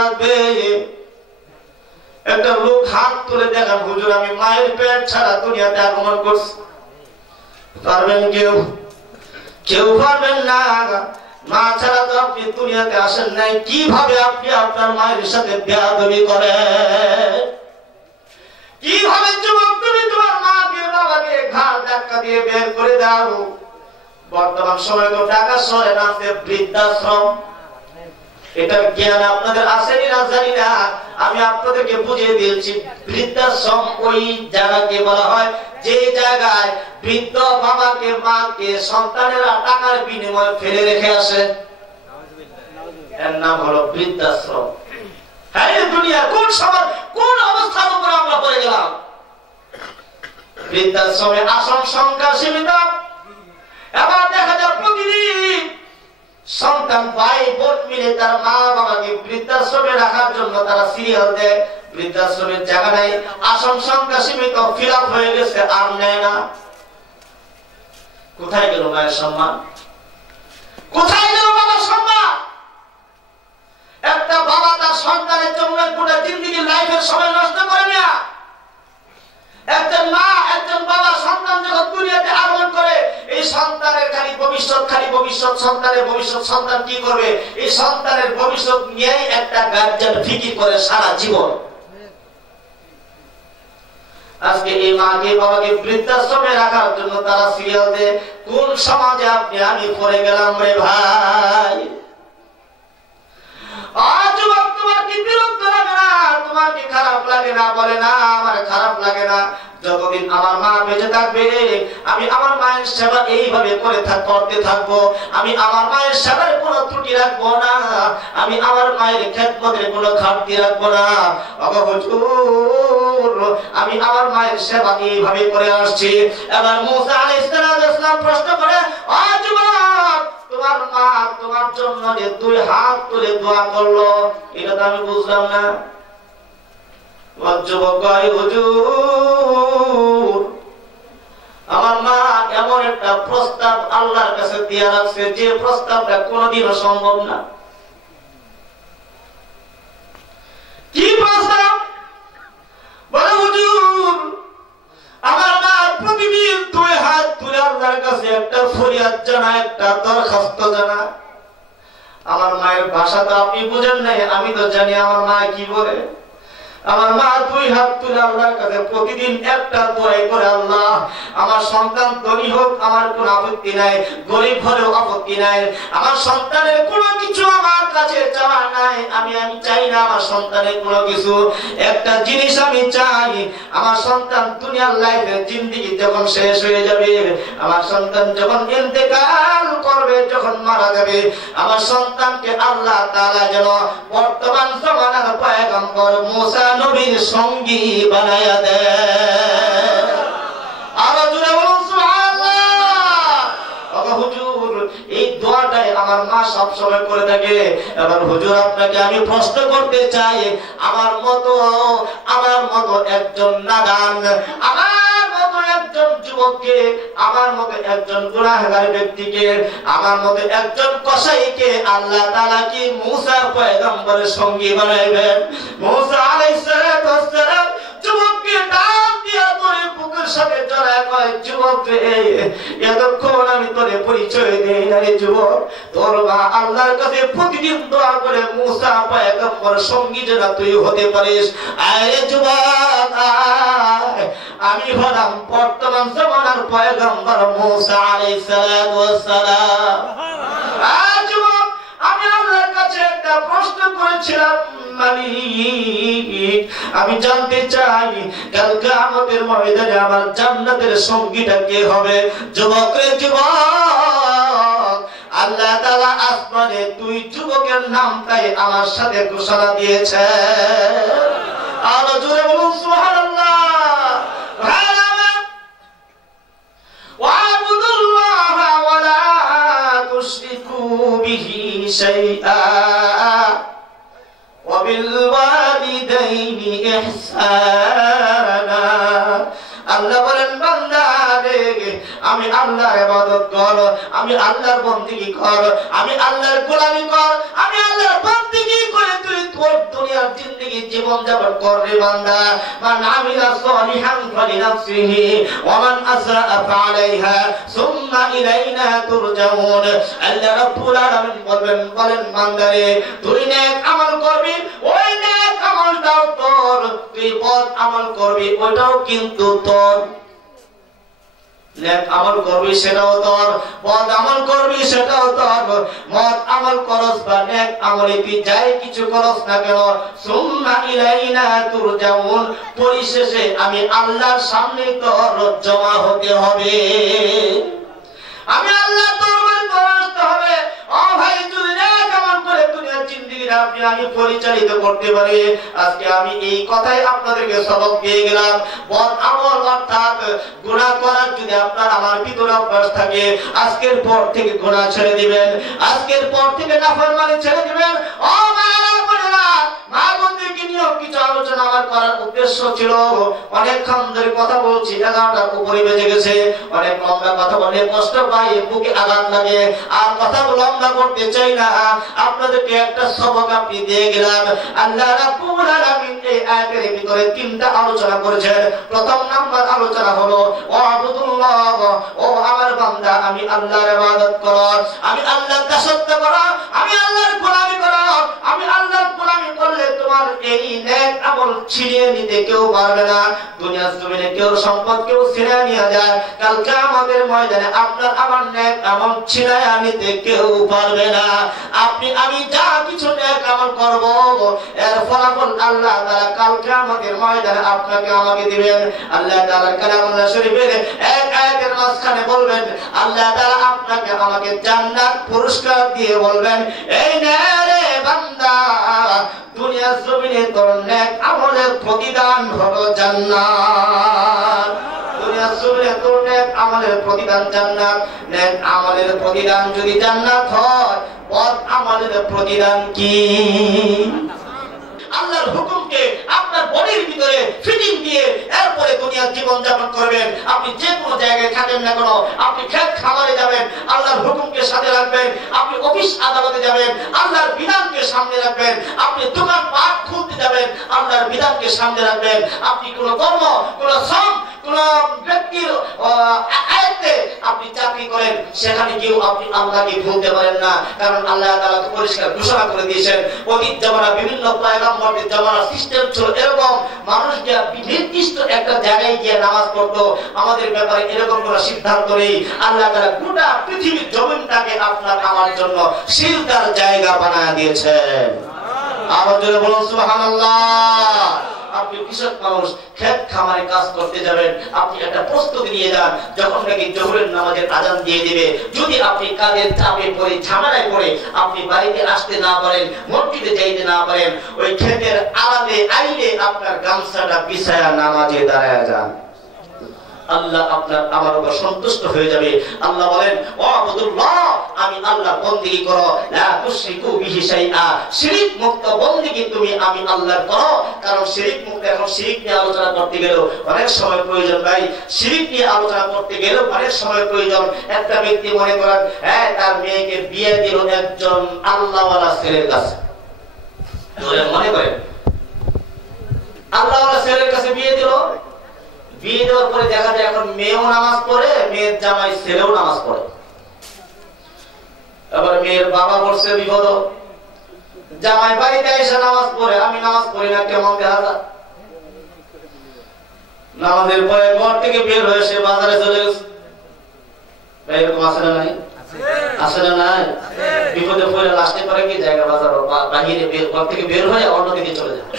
লাগবে। একটা লোক হাত তুলে দেখান, হুজুর আমি মায়ের পেট ছাড়া দুনিয়াতে আগমন করছি। পারবেন কেউ? কেউ পারবেন না। মা ছাড়া তো আপনি দুনিয়াতে আসেন নাই, কিভাবে আপনি আপনার মায়ের সাথে বেয়াদবি করেন? কিভাবে যুবক তুমি তোমার মাকে বাবাকে ঘাড় ধাক্কা দিয়ে বের করে দাও? বর্তমান সময় তো ঢাকা শহরে নামছে বৃদ্ধাশ্রম। এটার জ্ঞান আপনাদের আসেনি না জানি না, আমি আপনাদেরকে বুঝিয়ে দিয়েছি। বৃদ্ধাশ্রম ওই জায়গাকে বলা হয় যে জায়গায় বৃদ্ধ বাবাকে মাকে সন্তানেরা টাকার বিনিময়ে ফেলে রেখে আসে, এর নাম হলো বৃদ্ধাশ্রম। হ্যাঁ, দুনিয়া কোন সময় কোন অবস্থার উপর আমরা পড়ে গেলাম? বৃদ্ধাশ্রমে আসন সংখ্যা সীমিত। এবার দেখা যায় প্রতিদিন সন্তান ভাই বোন মিলে তার মা বাবাকে বৃদ্ধাশ্রমে রাখার জন্য তারা সিরিয়াল দেয়। বৃদ্ধাশ্রমের জায়গা নাই, আসন সংখ্যা সীমিত, ফিল আপ হয়ে গেছে, আর নেয় না। কোথায় গেল মায়ের সম্মান? কোথায় গেল বাবার সম্মান? একটা বাবা তার সন্তানের জন্য গোটা জিন্দেগি লাইফের সময় নষ্ট করে না। একজন মা একজন বাবা সন্তান যখন দুনিয়াতে আগমন করে, এই সন্তানের খালি ভবিষ্যৎ সন্তানের ভবিষ্যৎ, সন্তান কি করবে এই সন্তানের ভবিষ্যৎ নিয়ে একটা গার্জিয়ান ফিকির করে সারা জীবন। আজকে এই মাকে বাবাকে বৃদ্ধাশ্রমে রাখার জন্য তারা সিরিয়াল দেয়। কোন সমাজে আপনি আমি পড়ে গেলাম রে ভাই? যুবক তোমার কি বিরক্ত লাগে না? তোমার কি খারাপ লাগে না? বলে না আমার খারাপ লাগে না। যতদিন আমার মা বেঁচে থাকবে আমি আমার মায়ের সেবা এইভাবে করতে থাকবো। আমি আমার মায়ের সেবার কোনো ত্রুটি রাখবো না, আমি আমার মায়ের খেদমতের কোনো ঘাটতি রাখবো না। হুজুর আমি আমার মায়ের সেবা এইভাবে করে আসছি। এবার মুসা আলাইহিস সালাম প্রশ্ন করে, ও যুবক তোমার মা তোমার জন্য যে দুই হাত তুলে দোয়া করলো, এটা তো আমি বুঝলাম না। হুজুর আমার মা এমন একটা প্রস্তাব আল্লাহর কাছে দিয়ে রাখছে যে প্রস্তাবটা কোনোদিনও সম্ভব না। কি প্রস্তাব? বলে হুজুর আমার মা প্রতিদিন দুই হাত তুলে আল্লাহর কাছে একটা ফরিয়াদ জানায়, একটা দরখাস্ত জানায়। আমার মায়ের ভাষা তো আপনি বুঝেন নাই, আমি তো জানি আমার মা কি বলে। আমার মা দুই হাত তুলে আল্লাহর কাছে প্রতিদিন একটা দোয়াই করে, আল্লাহ আমার সন্তান ধনী হোক আমার কোনো আপত্তি নাই, গরিব হলেও আপত্তি নাই, আমার সন্তানের কোনো কিছু আমার কাছে চাওয়া নাই। আমি চাই না আমার সন্তানের কোনো কিছু। একটা জিনিস আমি চাই, আমার সন্তান দুনিয়ার লাইফে জিন্দেগি যখন শেষ হয়ে যাবে, আমার সন্তান যখন ইন্তেকাল করবে, যখন মারা যাবে, আমার সন্তানকে আল্লাহ তাআলা যেন বর্তমান জামানার পয়গম্বর মুসা নবীর সঙ্গী বানায়া দেয়। আরো জোরে বলুন সুবহানাল্লাহ। হুজুর এই দোয়াটাই আমার মা সব সময় করে থাকে। এবার হুজুর আপনাকে আমি প্রশ্ন করতে চাই, আমার মতো একজন নাদান, আমার মতো একজন যুবককে, আমার মতো একজন গুনাহগার ব্যক্তিকে, আমার মতো একজন কসাইকে আল্লাহ তাআলা কি মুসা পয়গম্বরের সঙ্গী বানাইবেন? মুসা আলাইহিস সালাম যুবককে ডাক দিয়া ধরে বুকের সাথে জড়ায় কয়, যুবক রে এতক্ষণ আমি তোরে পরিচয় দেই না রে যুবক, তোর মা আল্লাহর কাছে প্রতিদিন দোয়া করে মুসা পয়গম্বরের সঙ্গী যেন তুই হতে পারিস। আরে যুবক আমি হলাম বর্তমান জামানার পয়গম্বর মুসা আলাইহিস সালাম। যুবক আমি আল্লাহর কাছে একটা প্রশ্ন করেছিলাম, আমি জানতে চাই কাল কিয়ামতের ময়দানে আমার জান্নাতের সঙ্গীটা কে হবে? যুবক রে যুবক, আল্লাহ তাআলা আসমানে দুই যুবকের নামটাই আমার সাথে ঘোষণা দিয়েছে। আরো জোরে বলুন সুবহানাল্লাহ। ওয়া'বুদুল্লাহ ওয়া লা তুশরিকু বিহি শাইআ ওয়াবিলওয়ালিদাইনি ইহসানা। আল্লাহ বলেন বান্দা রে আমি আল্লাহর ইবাদত কর, আমি আল্লাহর বندگی কর, আমি আল্লাহর গোলামি কর, আমি আল্লাহর বندگی করে তুই তোর বন্দেগী জীবন যাপন করবে বান্দা। মান আমিলা সালিহান ফালিনাফসিহি ওয়া মান আসরা'a ফাআলাইহা সুম্মা ইলাইনা তুরজাউন। আল্লাহ রাব্বুল আলামিন বলেন বান্দারে তুই নেক আমল করবি, ওই নেক আমলটাও তোর, তুই বদ আমল করবি ওইটাও কিন্তু তোর। নেক আমল করবি সেটাও তোর, বদ আমল করবি সেটাও তোর। মদ আমল করস বা নেক আমলে তুই যাই কিছু করস না কেন, সুম্মা ইলাইনা তুরজাউন, পরিশেষে আমি আল্লাহর সামনে তোর জমা হতে হবে। আমি আল্লাহ দরবারে আসতে হবে। ও ভাই, যদি নেক আমল করে দুনিয়ার জিন্দেগিটা আমি পরিচালিত করতে পারি। আজকে আমি এই কথাই আপনাদেরকে সবক দিয়ে গেলাম। বদ আমল অর্থাৎ গুনাহ করার যদি আপনার আমার ভিতরে অভ্যাস থাকে, আজকের পর থেকে গুনাহ ছেড়ে দিবেন, আজকের পর থেকে নাফরমানি ছেড়ে দিবেন। ও মায়েরা বোনেরা, মা বোনদেরকে নিয়ে কিছু আলোচনা আমার করার উদ্দেশ্য ছিল। অনেকক্ষণ ধরে কথা বলছি, 11টার উপরে বেজে গেছে। অনেক লম্বা কথা বলে কষ্ট পাই, বুকে আঘাত লাগে, আর কথাগুলো লম্বা করতে চাই না। আপনাদেরকে একটা সবক আপনি দিয়ে গেলাম। আল্লাহ রাব্বুল আলামিন এই আয়াতের ভিতরে 3টা আলোচনা করেছেন। প্রথম নাম্বার আলোচনা হলো ওয়াবুদুল্লাহ, ও আমার বান্দা আমি আল্লাহর ইবাদত করো, আমি আল্লাহর দাসত্ব করো, আমি আল্লাহর গোলামি করো। আমি আল্লাহর গোলামি করলে তোমার এই নেক আমল ছিনিয়ে নিতে কেউ পারবে না। দুনিয়ার জমিনে কেউ সম্পদ কেউ ছিনিয়ে নিয়ে যায়, কাল কিয়ামতের ময়দানে আপনার আমার নেক আমল ছিনিয়ে নিতে কেউ পারবে না। আপনি আমি যা কিছু নেক আমল করব, এর ফলাফল আল্লাহ তাআলা কাল কিয়ামতের ময়দানে আপনাকে আমাকে দিবেন। আল্লাহ তাআলা কালামুল্লাহ শরীফের এক আয়াতের মাঝখানে বলবেন, আল্লাহ তাআলা আপনাকে আমাকে জান্নাত পুরস্কার দিয়ে বলবেন, এই নে রে বান্দা, দুনিয়ার জমিনে তোর নেক আমলের প্রতিদান হলো জান্নাত। দুনিয়ার জমিনে তোর নেক আমলের প্রতিদান জান্নাত। নেক আমলের প্রতিদান যদি জান্নাত হয়, বদ আমলের প্রতিদান কি? আল্লাহর হুকুমকে আপনার বডির ভিতরে ফিটিং দিয়ে এরপরে দুনিয়ার জীবন যাপন করবেন। আপনি যে কোনো জায়গায় থাকেন না কেন, আপনি খেত খামারে যাবেন, আল্লাহর হুকুমকে সাথে রাখবেন। আপনি অফিস আদালতে যাবেন, আল্লাহর বিধানকে সামনে রাখবেন। আপনি দোকান পাট খুলতে যাবেন, আল্লাহর বিধানকে সামনে রাখবেন। আপনি কোনো কর্ম, কোনো শ্রম, কোন ব্যক্তির আয়াতে আপনি চাকরি করেন, সেখানে কেউ আপনি আল্লাহকে ভুলতে পারেন না। কারণ আল্লাহ তাআলা পরিষ্কার ঘোষণা করে দিয়েছেন, অতীত জামানা বিভিন্ন পয়গম্বরদের জামানা সিস্টেম ছিল এরকম, মানুষ যে নির্দিষ্ট একটা জায়গায় গিয়ে নামাজ পড়তো। আমাদের ব্যাপারে এরকম কোন সিদ্ধান্ত নেই। আল্লাহ তাআলা গোটা পৃথিবীর জমিনটাকে আপনার আমার জন্য সিজদার জায়গা বানায় দিয়েছেন। আবার জোরে বলুন সুবহানাল্লাহ। আপনি কৃষক মানুষ, খেত খামারে কাজ করতে যাবেন, আপনি একটা প্রস্তুতি নিয়ে যান। যখন নাকি জোহরের নামাজের আজান দিয়ে দিবে, যদি আপনি কাজের চাপে পড়ে ঝামেলায় পড়ে আপনি বাড়িতে আসতে না পারেন, মসজিদে যাইতে না পারেন, ওই ক্ষেতের আড়ালে আইলে আপনার গামছাটা বিছায়া নামাজে দাঁড়ায় যান। আল্লাহ আপনার আমার উপর সন্তুষ্ট হয়ে যাবে। আল্লাহ বলেন, ওয়াবুদুল্লাহ, আমি আল্লাহর বندگی করো, লা তুশরিকু বিহি শাইআ, শিরক মুক্ত বندگی তুমি আমি আল্লাহর করো। কারণ শিরক মুক্ত, এখন শিরক নিয়ে আলোচনা করতে গেল অনেক সময় প্রয়োজন ভাই। শিরক নিয়ে আলোচনা করতে গেল অনেক সময় প্রয়োজন। একটা ব্যক্তি মনে করেন, হ্যাঁ, তার মেয়েকে বিয়ে দিল একজন আল্লাহওয়ালা ছেলের কাছে, মনে করেন আল্লাহওয়ালা ছেলের কাছে বিয়ে দিল। বিয়ে দেওয়ার পরে দেখা যায় এখন মেয়েও নামাজ পড়ে, মেয়ের জামাই ছেলেও নামাজ পড়ে। আবার মেয়ের বাবা পড়ছে বিপদ, জামাই বাড়িতে এসে নামাজ পড়ে, আমি নামাজ পড়ি না, কেমন দেখা যায়? নামাজের পরে ঘর থেকে বের হয়ে সে বাজারে চলে গেছে। এরকম আছে না নাই? আছে না নাই? বিপদে পড়ে লাস্টে পরে কি জায়গা বাজার বাহিরে ঘর থেকে বের হয়ে অন্যদিকে চলে যায়।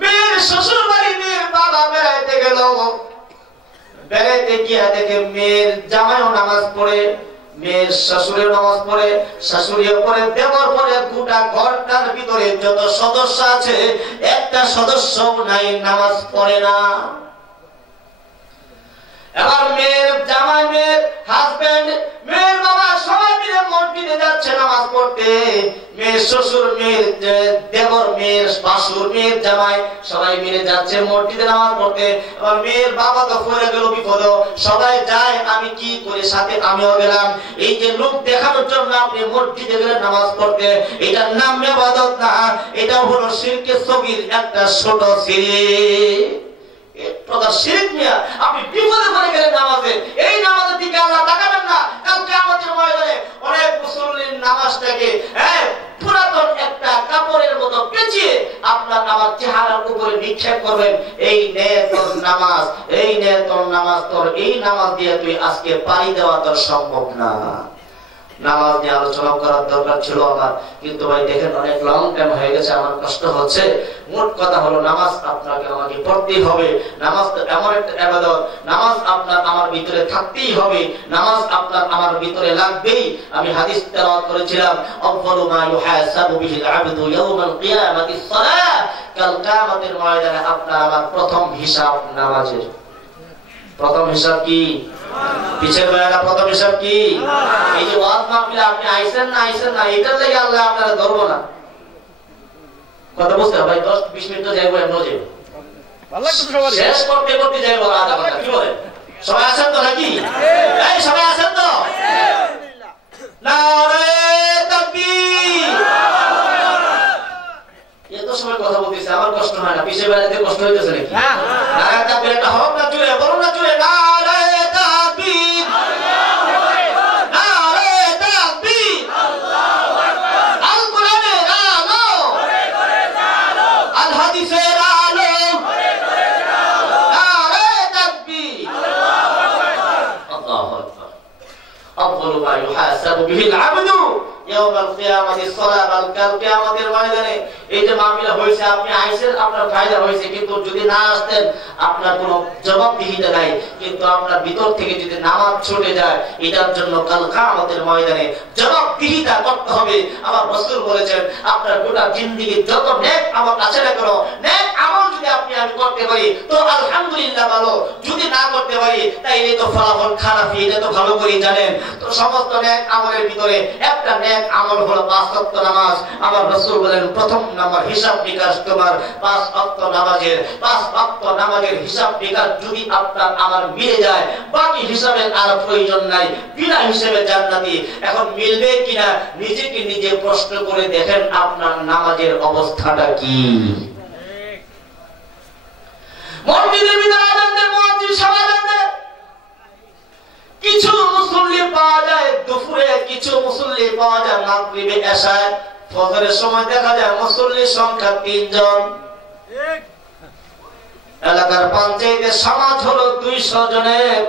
মেয়ের শ্বশুর বাড়ি মেয়ের বাবা বেড়াইতে গেল, বেড়াইতে গিয়া দেখে মেয়ের জামাইও নামাজ পড়ে, মেয়ের শ্বশুরেও নামাজ পড়ে, শাশুড়িও পড়ে, দেবর পড়ে। গোটা ঘরটার ভিতরে যত সদস্য আছে একটা সদস্যও নাই, নামাজ পড়ে না। এবার মেয়ের জামাই, মেয়ের হাজবেন্ড, মেয়ের বাবা সবাই মিলে মসজিদে যাচ্ছে নামাজ পড়তে, মেয়ের শ্বশুর, মেয়ের দেবর, মেয়ের শাশুড়, মেয়ের জামাই সবাই মিলে যাচ্ছে মসজিদে নামাজ পড়তে। আর মেয়ের বাবা তো পড়ে গেল বিপদ, সবাই যায়, আমি কি করে সাথে আমিও গেলাম। এই যে লোক দেখানোর জন্য আপনি মসজিদে গেলেন নামাজ পড়তে, এটার নাম ইবাদত না, এটা হলো শিরকে সগীর, একটা ছোট শিরক। প্রকার শিরক নিয়ে আপনি বিপদে পড়ে গেলেন নামাজে। এই নামাজের দিকে আল্লাহ তাকাবেন না। কালকে আমাদের ময়দানে অনেক মুসল্লির নামাজটাকে পুরাতন একটা কাপড়ের মতো পেঁচিয়ে আপনার আমার চেহারার উপরে নিক্ষেপ করবেন। এই নে তোর নামাজ, এই নে তোর নামাজ, তোর এই নামাজ দিয়ে তুই আজকে পানি দেওয়া তোর সম্ভব না। নামাজ নিয়ে আলোচনা করার দরকার ছিল আমার, কিন্তু ভাই দেখেন অনেক লং টাইম হয়ে গেছে, আমার কষ্ট হচ্ছে। মোট কথা হলো নামাজ আপনাকে আমাকে পড়তেই হবে। নামাজ এমন একটা ইবাদত, নামাজ আপনার আমার ভিতরে থাকতেই হবে, নামাজ আপনার আমার ভিতরে লাগবেই। আমি হাদিস তেলাওয়াত করেছিলাম, আফদালু মা ইউহাসাবু বিহিল আবদু ইয়াউমাল কিয়ামাতিস সালাহ। কাল কিয়ামতের ময়দানে আপনার আমার প্রথম হিসাব নামাজের। প্রথম হিসাব কি? পিছের বেলাটা প্রথম হিসাব কি? এই যে ওয়াজ মাহফিলে আপনি আইছেন না আইছেন না, এটার লাগি আল্লাহ আপনারা ধরবো না। কথা বুঝতে ভাই, 10-20 মিনিট তো যাইবো, এমন যাইবো, শেষ করতে করতে যাইবো আধা ঘন্টা। কি বলেন? সবাই আছেন তো নাকি? এই সবাই আছেন তো? নারে তাকবীর। এত সময় কথা বলতেছে, আমার কষ্ট হয় না? পিছের বেলাতে কষ্ট হইতেছে নাকি? নারে তাকবীর একটা হোক না, চলে বলুন না, চলে নারে তাকবীর, নারে তাকবীর। আল কোরআনের আলো, আল হাদিসের আলো, নারে তাকবীর। আল্লাহু আকবার। আফদালু মা ইউহাসাবু বিহিল আবদু ইয়াউমাল কিয়ামাতিস সালাহ। কাল কিয়ামতের ময়দানে এই যে মাহফিল হইছে, আপনি আইছেন, আপনার ফায়দা হইছে, কিন্তু যদি না আসতেন আপনার কোনো জবাবদিহিতা নাই। কিন্তু আপনার ভিতর থেকে যদি নামাজ ছুটে যায়, এটার জন্য কাল কিয়ামতের ময়দানে জবাবদিহিতা করতে হবে। আমার রাসূল বলেছেন, আপনার গোটা জিন্দেগি যত নেক আমল আছে না কেন, নেক আমল যদি আপনি আমি করতে পারি তো আলহামদুলিল্লাহ ভালো, যদি না করতে পারি তাইলে তো ফলাফল খারাপ। এটা তো ভালো করে জানেন। তো সমস্ত নেক আমলের ভিতরে একটা নেক আমল হলো 5 ওয়াক্ত নামাজ। আমার রাসূল বলেন, প্রথম নাম্বার হিসাব নিকাশ তোমার 5 ওয়াক্ত নামাজের। 5 ওয়াক্ত নামাজের হিসাব নিকাশ যদি আপনার আমার মিলে যায়, বাকি হিসাবের আর প্রয়োজন নাই, বিনা হিসাবে জান্নাতি। এখন মিলবে কিনা নিজেকে নিজে প্রশ্ন করে দেখেন, আপনার নামাজের অবস্থাটা কি? মসজিদের ভিতরে আযান দেয়, মুয়াজ্জিন সালাত দেয়, কিছু মুসল্লি পাওয়া যায় দুপুরে, কিছু মুসল্লি পাওয়া যায় মাগরিবে, এশায়, ফজরের সময় দেখা যায় মুসল্লির সংখ্যা 3 জন। এলাকার পঞ্চায়েতের সমাজ হলো 200 জনের,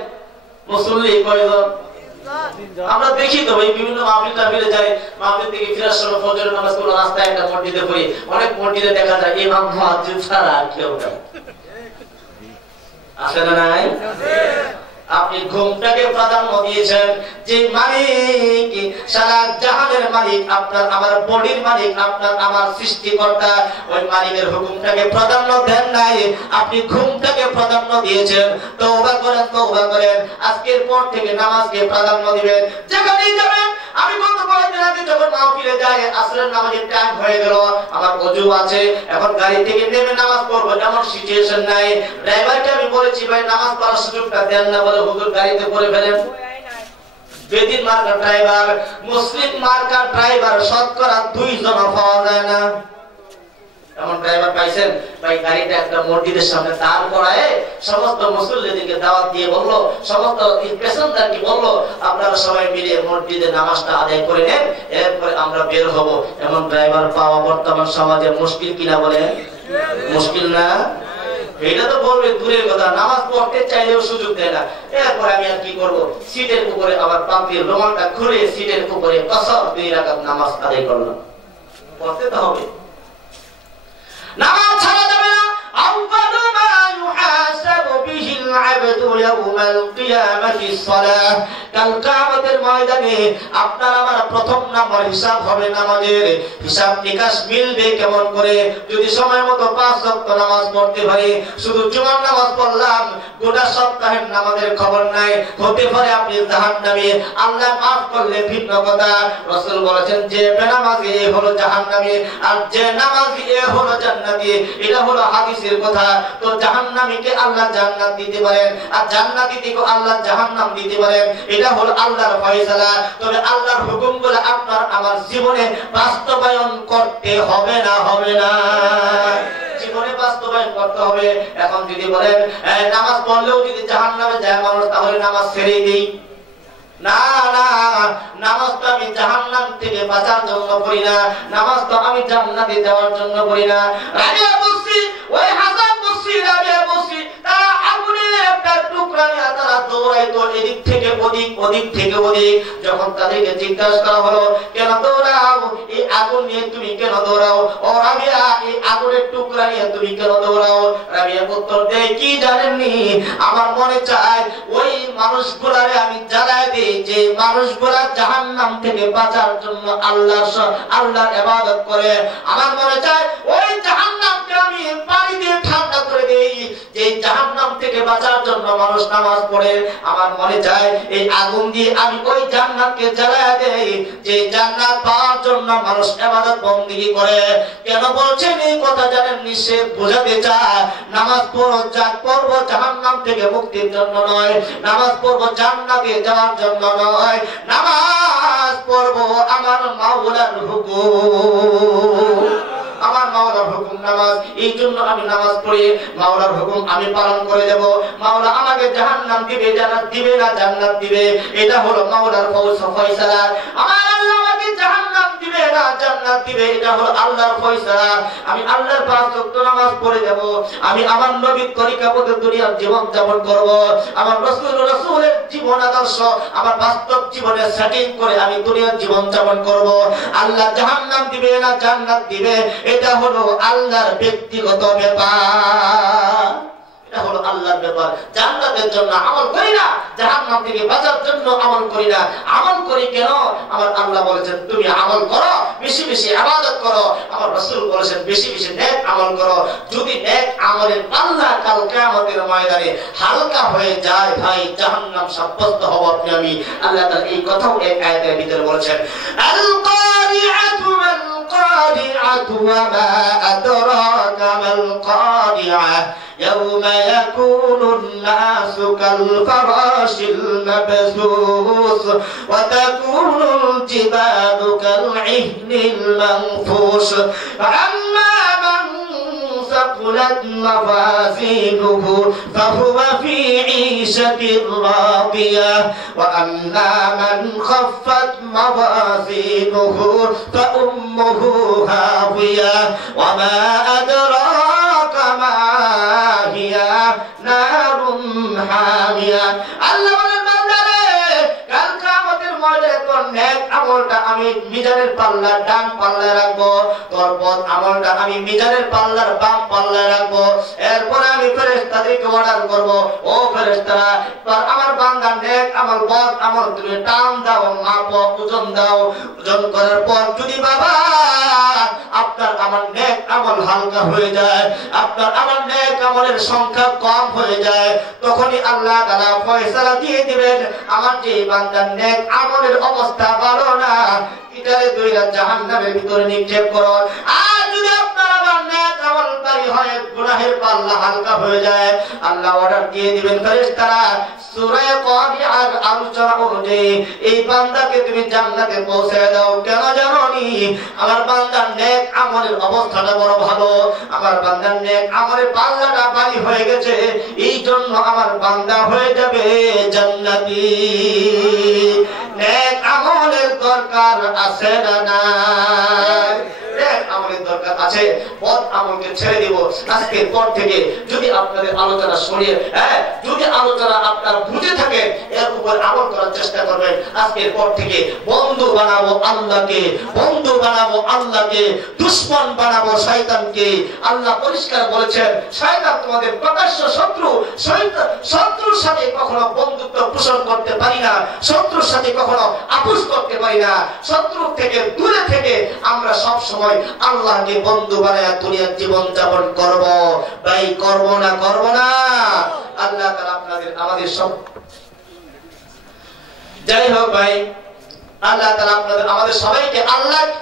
মুসল্লি কয়জন? আমরা দেখি তো ভাই, বিভিন্ন মাহফিলটা ফিরে যায়, মাহফিল থেকে ফেরার সময় ফজরের নামাজ পড়ে রাস্তায় একটা মসজিদে পড়ি। অনেক মসজিদে দেখা যায় ইমাম মুয়াজ্জিন ছাড়া কেউ নাই। আছে না নাই? আপনি ঘুমটাকে প্রাধান্য দিয়েছেন। যে মালিক, সারা জাহানের মালিক, আপনার আমার বডির মালিক, আপনার আমার সৃষ্টিকর্তা, ওই মালিকের হুকুমটাকে প্রাধান্য দেন নাই, আপনি ঘুমটাকে প্রাধান্য দিয়েছেন। তওবা করেন, তওবা করেন। আজকের পর থেকে নামাজকে প্রাধান্য দিবেন। যেখানেই যাবেন, আমি গত কয়েকদিন আগে যখন মাহফিলে যাই, আসরের নামাজের টাইম হয়ে গেল, আমার ওযু আছে, এখন গাড়ি থেকে নেমে নামাজ পড়বো, এমন সিচুয়েশন নাই। ড্রাইভারকে আমি বলেছি, ভাই নামাজ পড়ার সুযোগটা দেন না, বলে হুজুর গাড়িতে পড়ে ফেলেন। বেদিন মার্কা ড্রাইভার, মুসলিম মার্কা ড্রাইভার শতকরা 2 জন পাওয়া যায় না। এমন ড্রাইভার পাইছেন? ভাই গাড়িটা একটা মসজিদের সামনে দাঁড় করায় সমস্ত মুসল্লিদেরকে দাওয়াত দিয়ে বলল, সমস্ত পেছনদারকে বলল, আপনারা সবাই মিলে মসজিদে নামাজটা আদায় করে নেন, এরপরে আমরা বের হব। এমন ড্রাইভার পাওয়া বর্তমান সমাজে মুশকিল কিনা বলেন? মুশকিল না? এটা তো বলবে দূরের কথা, নামাজ পড়তে চাইলেও সুযোগ দেয় না। এরপর আমি আর কি করবো, সিটের উপরে আবার পাম্পির রুমালটা খুলে সিটের উপরে কসর 2 রাকাত নামাজ আদায় করলাম। পড়তে তো হবে, নামাজ ছাড়া যাবে না। আফদালু মা ইউহাসাবু বিহিল আবদু ইয়াউমাল কিয়ামাতিস সালাহ, কাল কিয়ামতের ময়দানে আপনার আমার প্রথম নাম্বার হিসাব হবে নামাজের। হিসাব নিকাশ মিলবে কেমন করে? যদি সময় মতো 5 ওয়াক্ত নামাজ পড়তে পারি। শুধু জুমার নামাজ পড়লাম, গোটা সপ্তাহের নামাজের খবর নাই, হতে পারে আপনি জাহান্নামী। আল্লাহ মাফ করলে ভিন্ন কথা। রাসূল বলেছেন যে বেনামাজি এ হলো জাহান্নামী, আর যে নামাজি এ হলো জান্নাতি। এটা হলো হাদিসের কথা। তো জাহান্নামীকে আল্লাহ জান্নাত দিতে পারেন, আর জান্নাতীকে আল্লাহ জাহান্নাম দিতে পারেন। এটা হলো আল্লাহর ফয়সালা। তবে আল্লাহর হুকুমগুলো আপনার আমার জীবনে বাস্তবায়ন করতে হবে না? হবে না? জীবনে বাস্তবায়ন করতে হবে। এখন যদি বলেন নামাজ পড়লেও যদি জাহান্নামে যায় মানুষ, তাহলে নামাজ ছেড়ে দেই। না না, নামাজ তো আমি জাহান্নাম থেকে বাঁচার জন্য পড়ি না, নামাজ তো আমি জান্নাতে যাওয়ার জন্য পড়ি না। রাবিয়া বসি, ওই হাসান বসি, রাবিয়া বসি, তারা আগুনের একটা টুকরা নিয়ে তারা দৌড়াইতো এদিক থেকে ওদিক, ওদিক থেকে ওদিক। যখন তাদেরকে জিজ্ঞাসা করা হলো কেন দৌড়াও, এই আগুন নিয়ে তুমি কেন দৌড়াও? ও রাবিয়া, এই আগুনের টুকরা নিয়ে তুমি কেন দৌড়াও? রাবিয়া উত্তর দেয় কি জানেননি, আমার মনে চায় ওই মানুষগুলারে আমি জ্বালাই দিই যে মানুষগুলা জাহান্নাম থেকে বাঁচার জন্য আল্লাহর ইবাদত করে। আমার মনে চায় ওই জাহান্নামকে আমি পানি দিয়ে ঠান্ডা করে দেই, যে জাহান্নাম থেকে বাঁচার জন্য মানুষ নামাজ পড়ে। আমার মনে চায় এই আগুন দিয়ে আমি ওই জান্নাতকে জ্বালায়া দেই, যে জান্নাত পাওয়ার জন্য মানুষ ইবাদত বندگی করে। কেন বলছেন এই কথা জানেন? নিশ্চয় বোঝাতে চায় নামাজ পড়বো জাহান্নাম থেকে মুক্তির জন্য নয়, নামাজ পড়বো জান্নাতে যাওয়ার জন্য নয়, নামাজ পড়বো আমার মাওলার হুকুম। আমার মাওলার হুকুম নামাজ, এই জন্য আমি নামাজ পড়ি। মাওলার হুকুম আমি পালন করে দেব। মাওলা আমাকে জাহান্নাম দিবে, জান্নাত দিবে না জান্নাত দিবে, এটা হলো মাওলার ফয়সালা। আমার আল্লাহ আমাকে জাহান্নাম দিবে না জান্নাত দিবে, এটা হলো আল্লাহর ফয়সালা। আমি আল্লাহর 5 ওয়াক্ত নামাজ পড়ে যাব। আমি আমার নবীর তরিকা পথে দুনিয়ার জীবন যাপন করব। আমার রাসূলের জীবন আদর্শ আমার বাস্তব জীবনে সেটিং করে আমি দুনিয়ার জীবন যাপন করব। আল্লাহ জাহান্নাম দিবে না জান্নাত দিবে, এটা হলো আল্লাহর ব্যক্তিগত ব্যাপার। এটা হলো আল্লাহর ব্যাপার। জান্নাতের জন্য আমল করি না, জাহান্নাম থেকে বাঁচার জন্য আমল করি না। আমল করি কেন? আমার আল্লাহ বলেছেন তুমি আমল করো, বেশি বেশি ইবাদত করো। আমার রাসূল বলেছেন বেশি বেশি নেক আমল করো। যদি নেক আমলের পাল্লা কাল কিয়ামতের ময়দানে হালকা হয়ে যায়, ভাই জাহান্নাম সাব্যস্ত হব আপনি আমি। আল্লাহ তাআলা এই কথাও এক আয়াতের ভিতরে বলেছেন, আল কারিআতু মাল কারিআতু ওয়া মা আদরাকা মাল কারিআহ يوم يكون الناس كالفراش المبثوث وتكون الجبال كالعهن المنفوش فأما من ثقلت موازينه فهو في عيشة راضية وأما من خفت موازينه فأمه هاوية وما أدراك ما هي نار حامية। আল্লাহ বলেন বান্দারে, কাল কিয়ামতের ময়দানে তোর নেক আমলটা আমি মিজানের পাল্লার ডান পাল্লায় রাখবো, তোর বদ আমলটা আমি মিজানের পাল্লার বাম পাল্লায় রাখবো। এরপর আমি ফেরেশতাদেরকে অর্ডার করব, ও ফেরেশতারা আমার বান্দার নেক আমল বদ আমল তুমি টান দাও, মাপো, ওজন দাও। ওজন করার পর যদি বাবা আপনার আমার নেক আমল হালকা হয়ে যায়, আপনার আমার নেক আমলের সংখ্যা কম হয়ে যায়, তখনই আল্লাহ তাআলা ফয়সালা দিয়ে দিবেন আমার যে বান্দার নেক আমলের অবস্থা ভালো না, এটারে দুইটা জাহান্নামের ভিতরে নিক্ষেপ করো। আর যদি আপনার আমার নেক আমলকারী হয়, গুনাহের পাল্লা হালকা হয়ে যায়, আল্লাহ অর্ডার দিয়ে দিবেন ফেরেশতারা সূরা কারিআর আলোচনা অনুযায়ী এই বান্দাকে তুমি জান্নাতে পৌঁছে দাও। কেন জানোনি? আমার বান্দার নেক আমলের অবস্থাটা বড় ভালো, আমার বান্দার নেক আমলের পাল্লাটা ভারী হয়ে গেছে, এই জন্য আমার বান্দা হয়ে যাবে জান্নাতি। নেক আমলের দরকার আছে না নাই? নেক আমলের দরকার আছে। বদ আমলকে ছেড়ে দিব। আজকের পর থেকে যদি আপনাদের আলোচনা শুনিয়ে যদি আলোচনা আপনার বুঝে থাকে, এর উপর আমল করার চেষ্টা করবেন। আজকের পর থেকে বন্ধ বন্ধু বানাবো আল্লাহকে, বন্ধু বানাবো আল্লাহকে, দুশমন বানাবো শয়তানকে। আল্লাহ পরিষ্কার বলেছেন শয়তান তোমাদের প্রকাশ্য শত্রু। শত্রুর সাথে কখনো বন্ধুত্ব পোষণ করতে পারি না, শত্রুর সাথে কখনো আপোষ করতে পারি না। শত্রু থেকে দূরে থেকে আমরা সব সময় আল্লাহকে বন্ধু বানায় দুনিয়ার জীবন যাপন করব। ভাই করব না? করব না? আল্লাহ তাআলা আপনাদের আমাদের সব, যাই হোক ভাই, আল্লাহ তাআলা আপনাদের আমাদের সবাইকে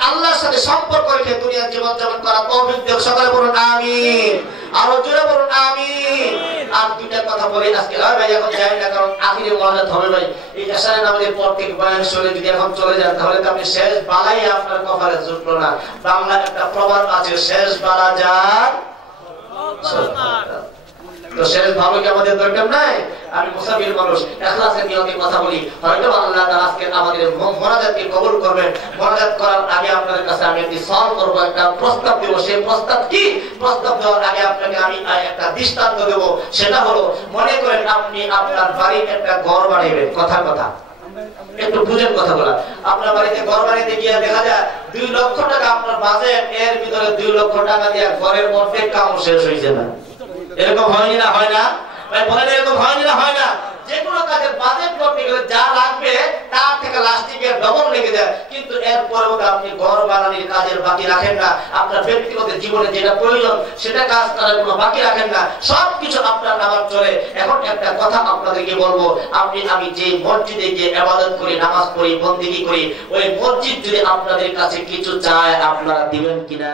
আল্লাহর সাথে সম্পর্ক রেখে দুনিয়ার জীবন যাপন করার তৌফিক দেন। সকলে বলুন আমিন, আরো জোরে বলুন আমিন। আর দুইটা কথা বলি আজকে, ভাই এখন যাই না, কারণ আখিরে মোনাজাত হবে ভাই। এই এশারের নামাজের পর থেকে বয়ান শুনে যদি এখন চলে যান তাহলে তো আপনি শেষ বালাই আপনার কপালে জুটলো না। বাংলা একটা প্রবাদ আছে, শেষ বালা যার। তো শেষ ভালো কি আমাদের দরকার নাই? আমি মুসাফির মানুষ, ইখলাসের নিয়তে কথা বলি। হয়তো আল্লাহ তাআলা আজকে আমাদের মোনাজাতকে কবুল করবেন। মোনাজাত করার আগে আপনাদের কাছে আমি একটি সওয়াল করব, একটা প্রস্তাব দেব। সেই প্রস্তাব কি? প্রস্তাব দেওয়ার আগে আপনাকে আমি একটা দৃষ্টান্ত দেব। সেটা হলো, মনে করেন আপনি আপনার বাড়িতে একটা ঘর বানাবেন। কথা একটু বুঝেন কথা বলা। আপনার বাড়িতে ঘর বানাইতে গিয়ে দেখা যায় 2 লক্ষ টাকা আপনার বাজেট, এর ভিতরে 2 লক্ষ টাকা দিয়ে ঘরের মধ্যে কাম শেষ হইছে না। এরকম হয়নি না? হয় না ভাই? বলেন এরকম হয়নি না? হয় না? যে কোনো কাজের বাজেট করতে গেলে যা লাগবে তার থেকে লাস্টিকে ডবল লেগে যায়, কিন্তু এর পরেও আপনি ঘর বানানোর কাজের বাকি রাখেন না। আপনার ব্যক্তিগত জীবনে যেটা প্রয়োজন সেটা কাজ করার কোনো বাকি রাখেন না, সবকিছু আপনার নামাজ চলে। এখন একটা কথা আপনাদেরকে বলবো, আমি যে মসজিদে গিয়ে ইবাদত করি, নামাজ পড়ি, বন্দেগী করি, ওই মসজিদ যদি আপনাদের কাছে কিছু চায় আপনারা দিবেন কিনা?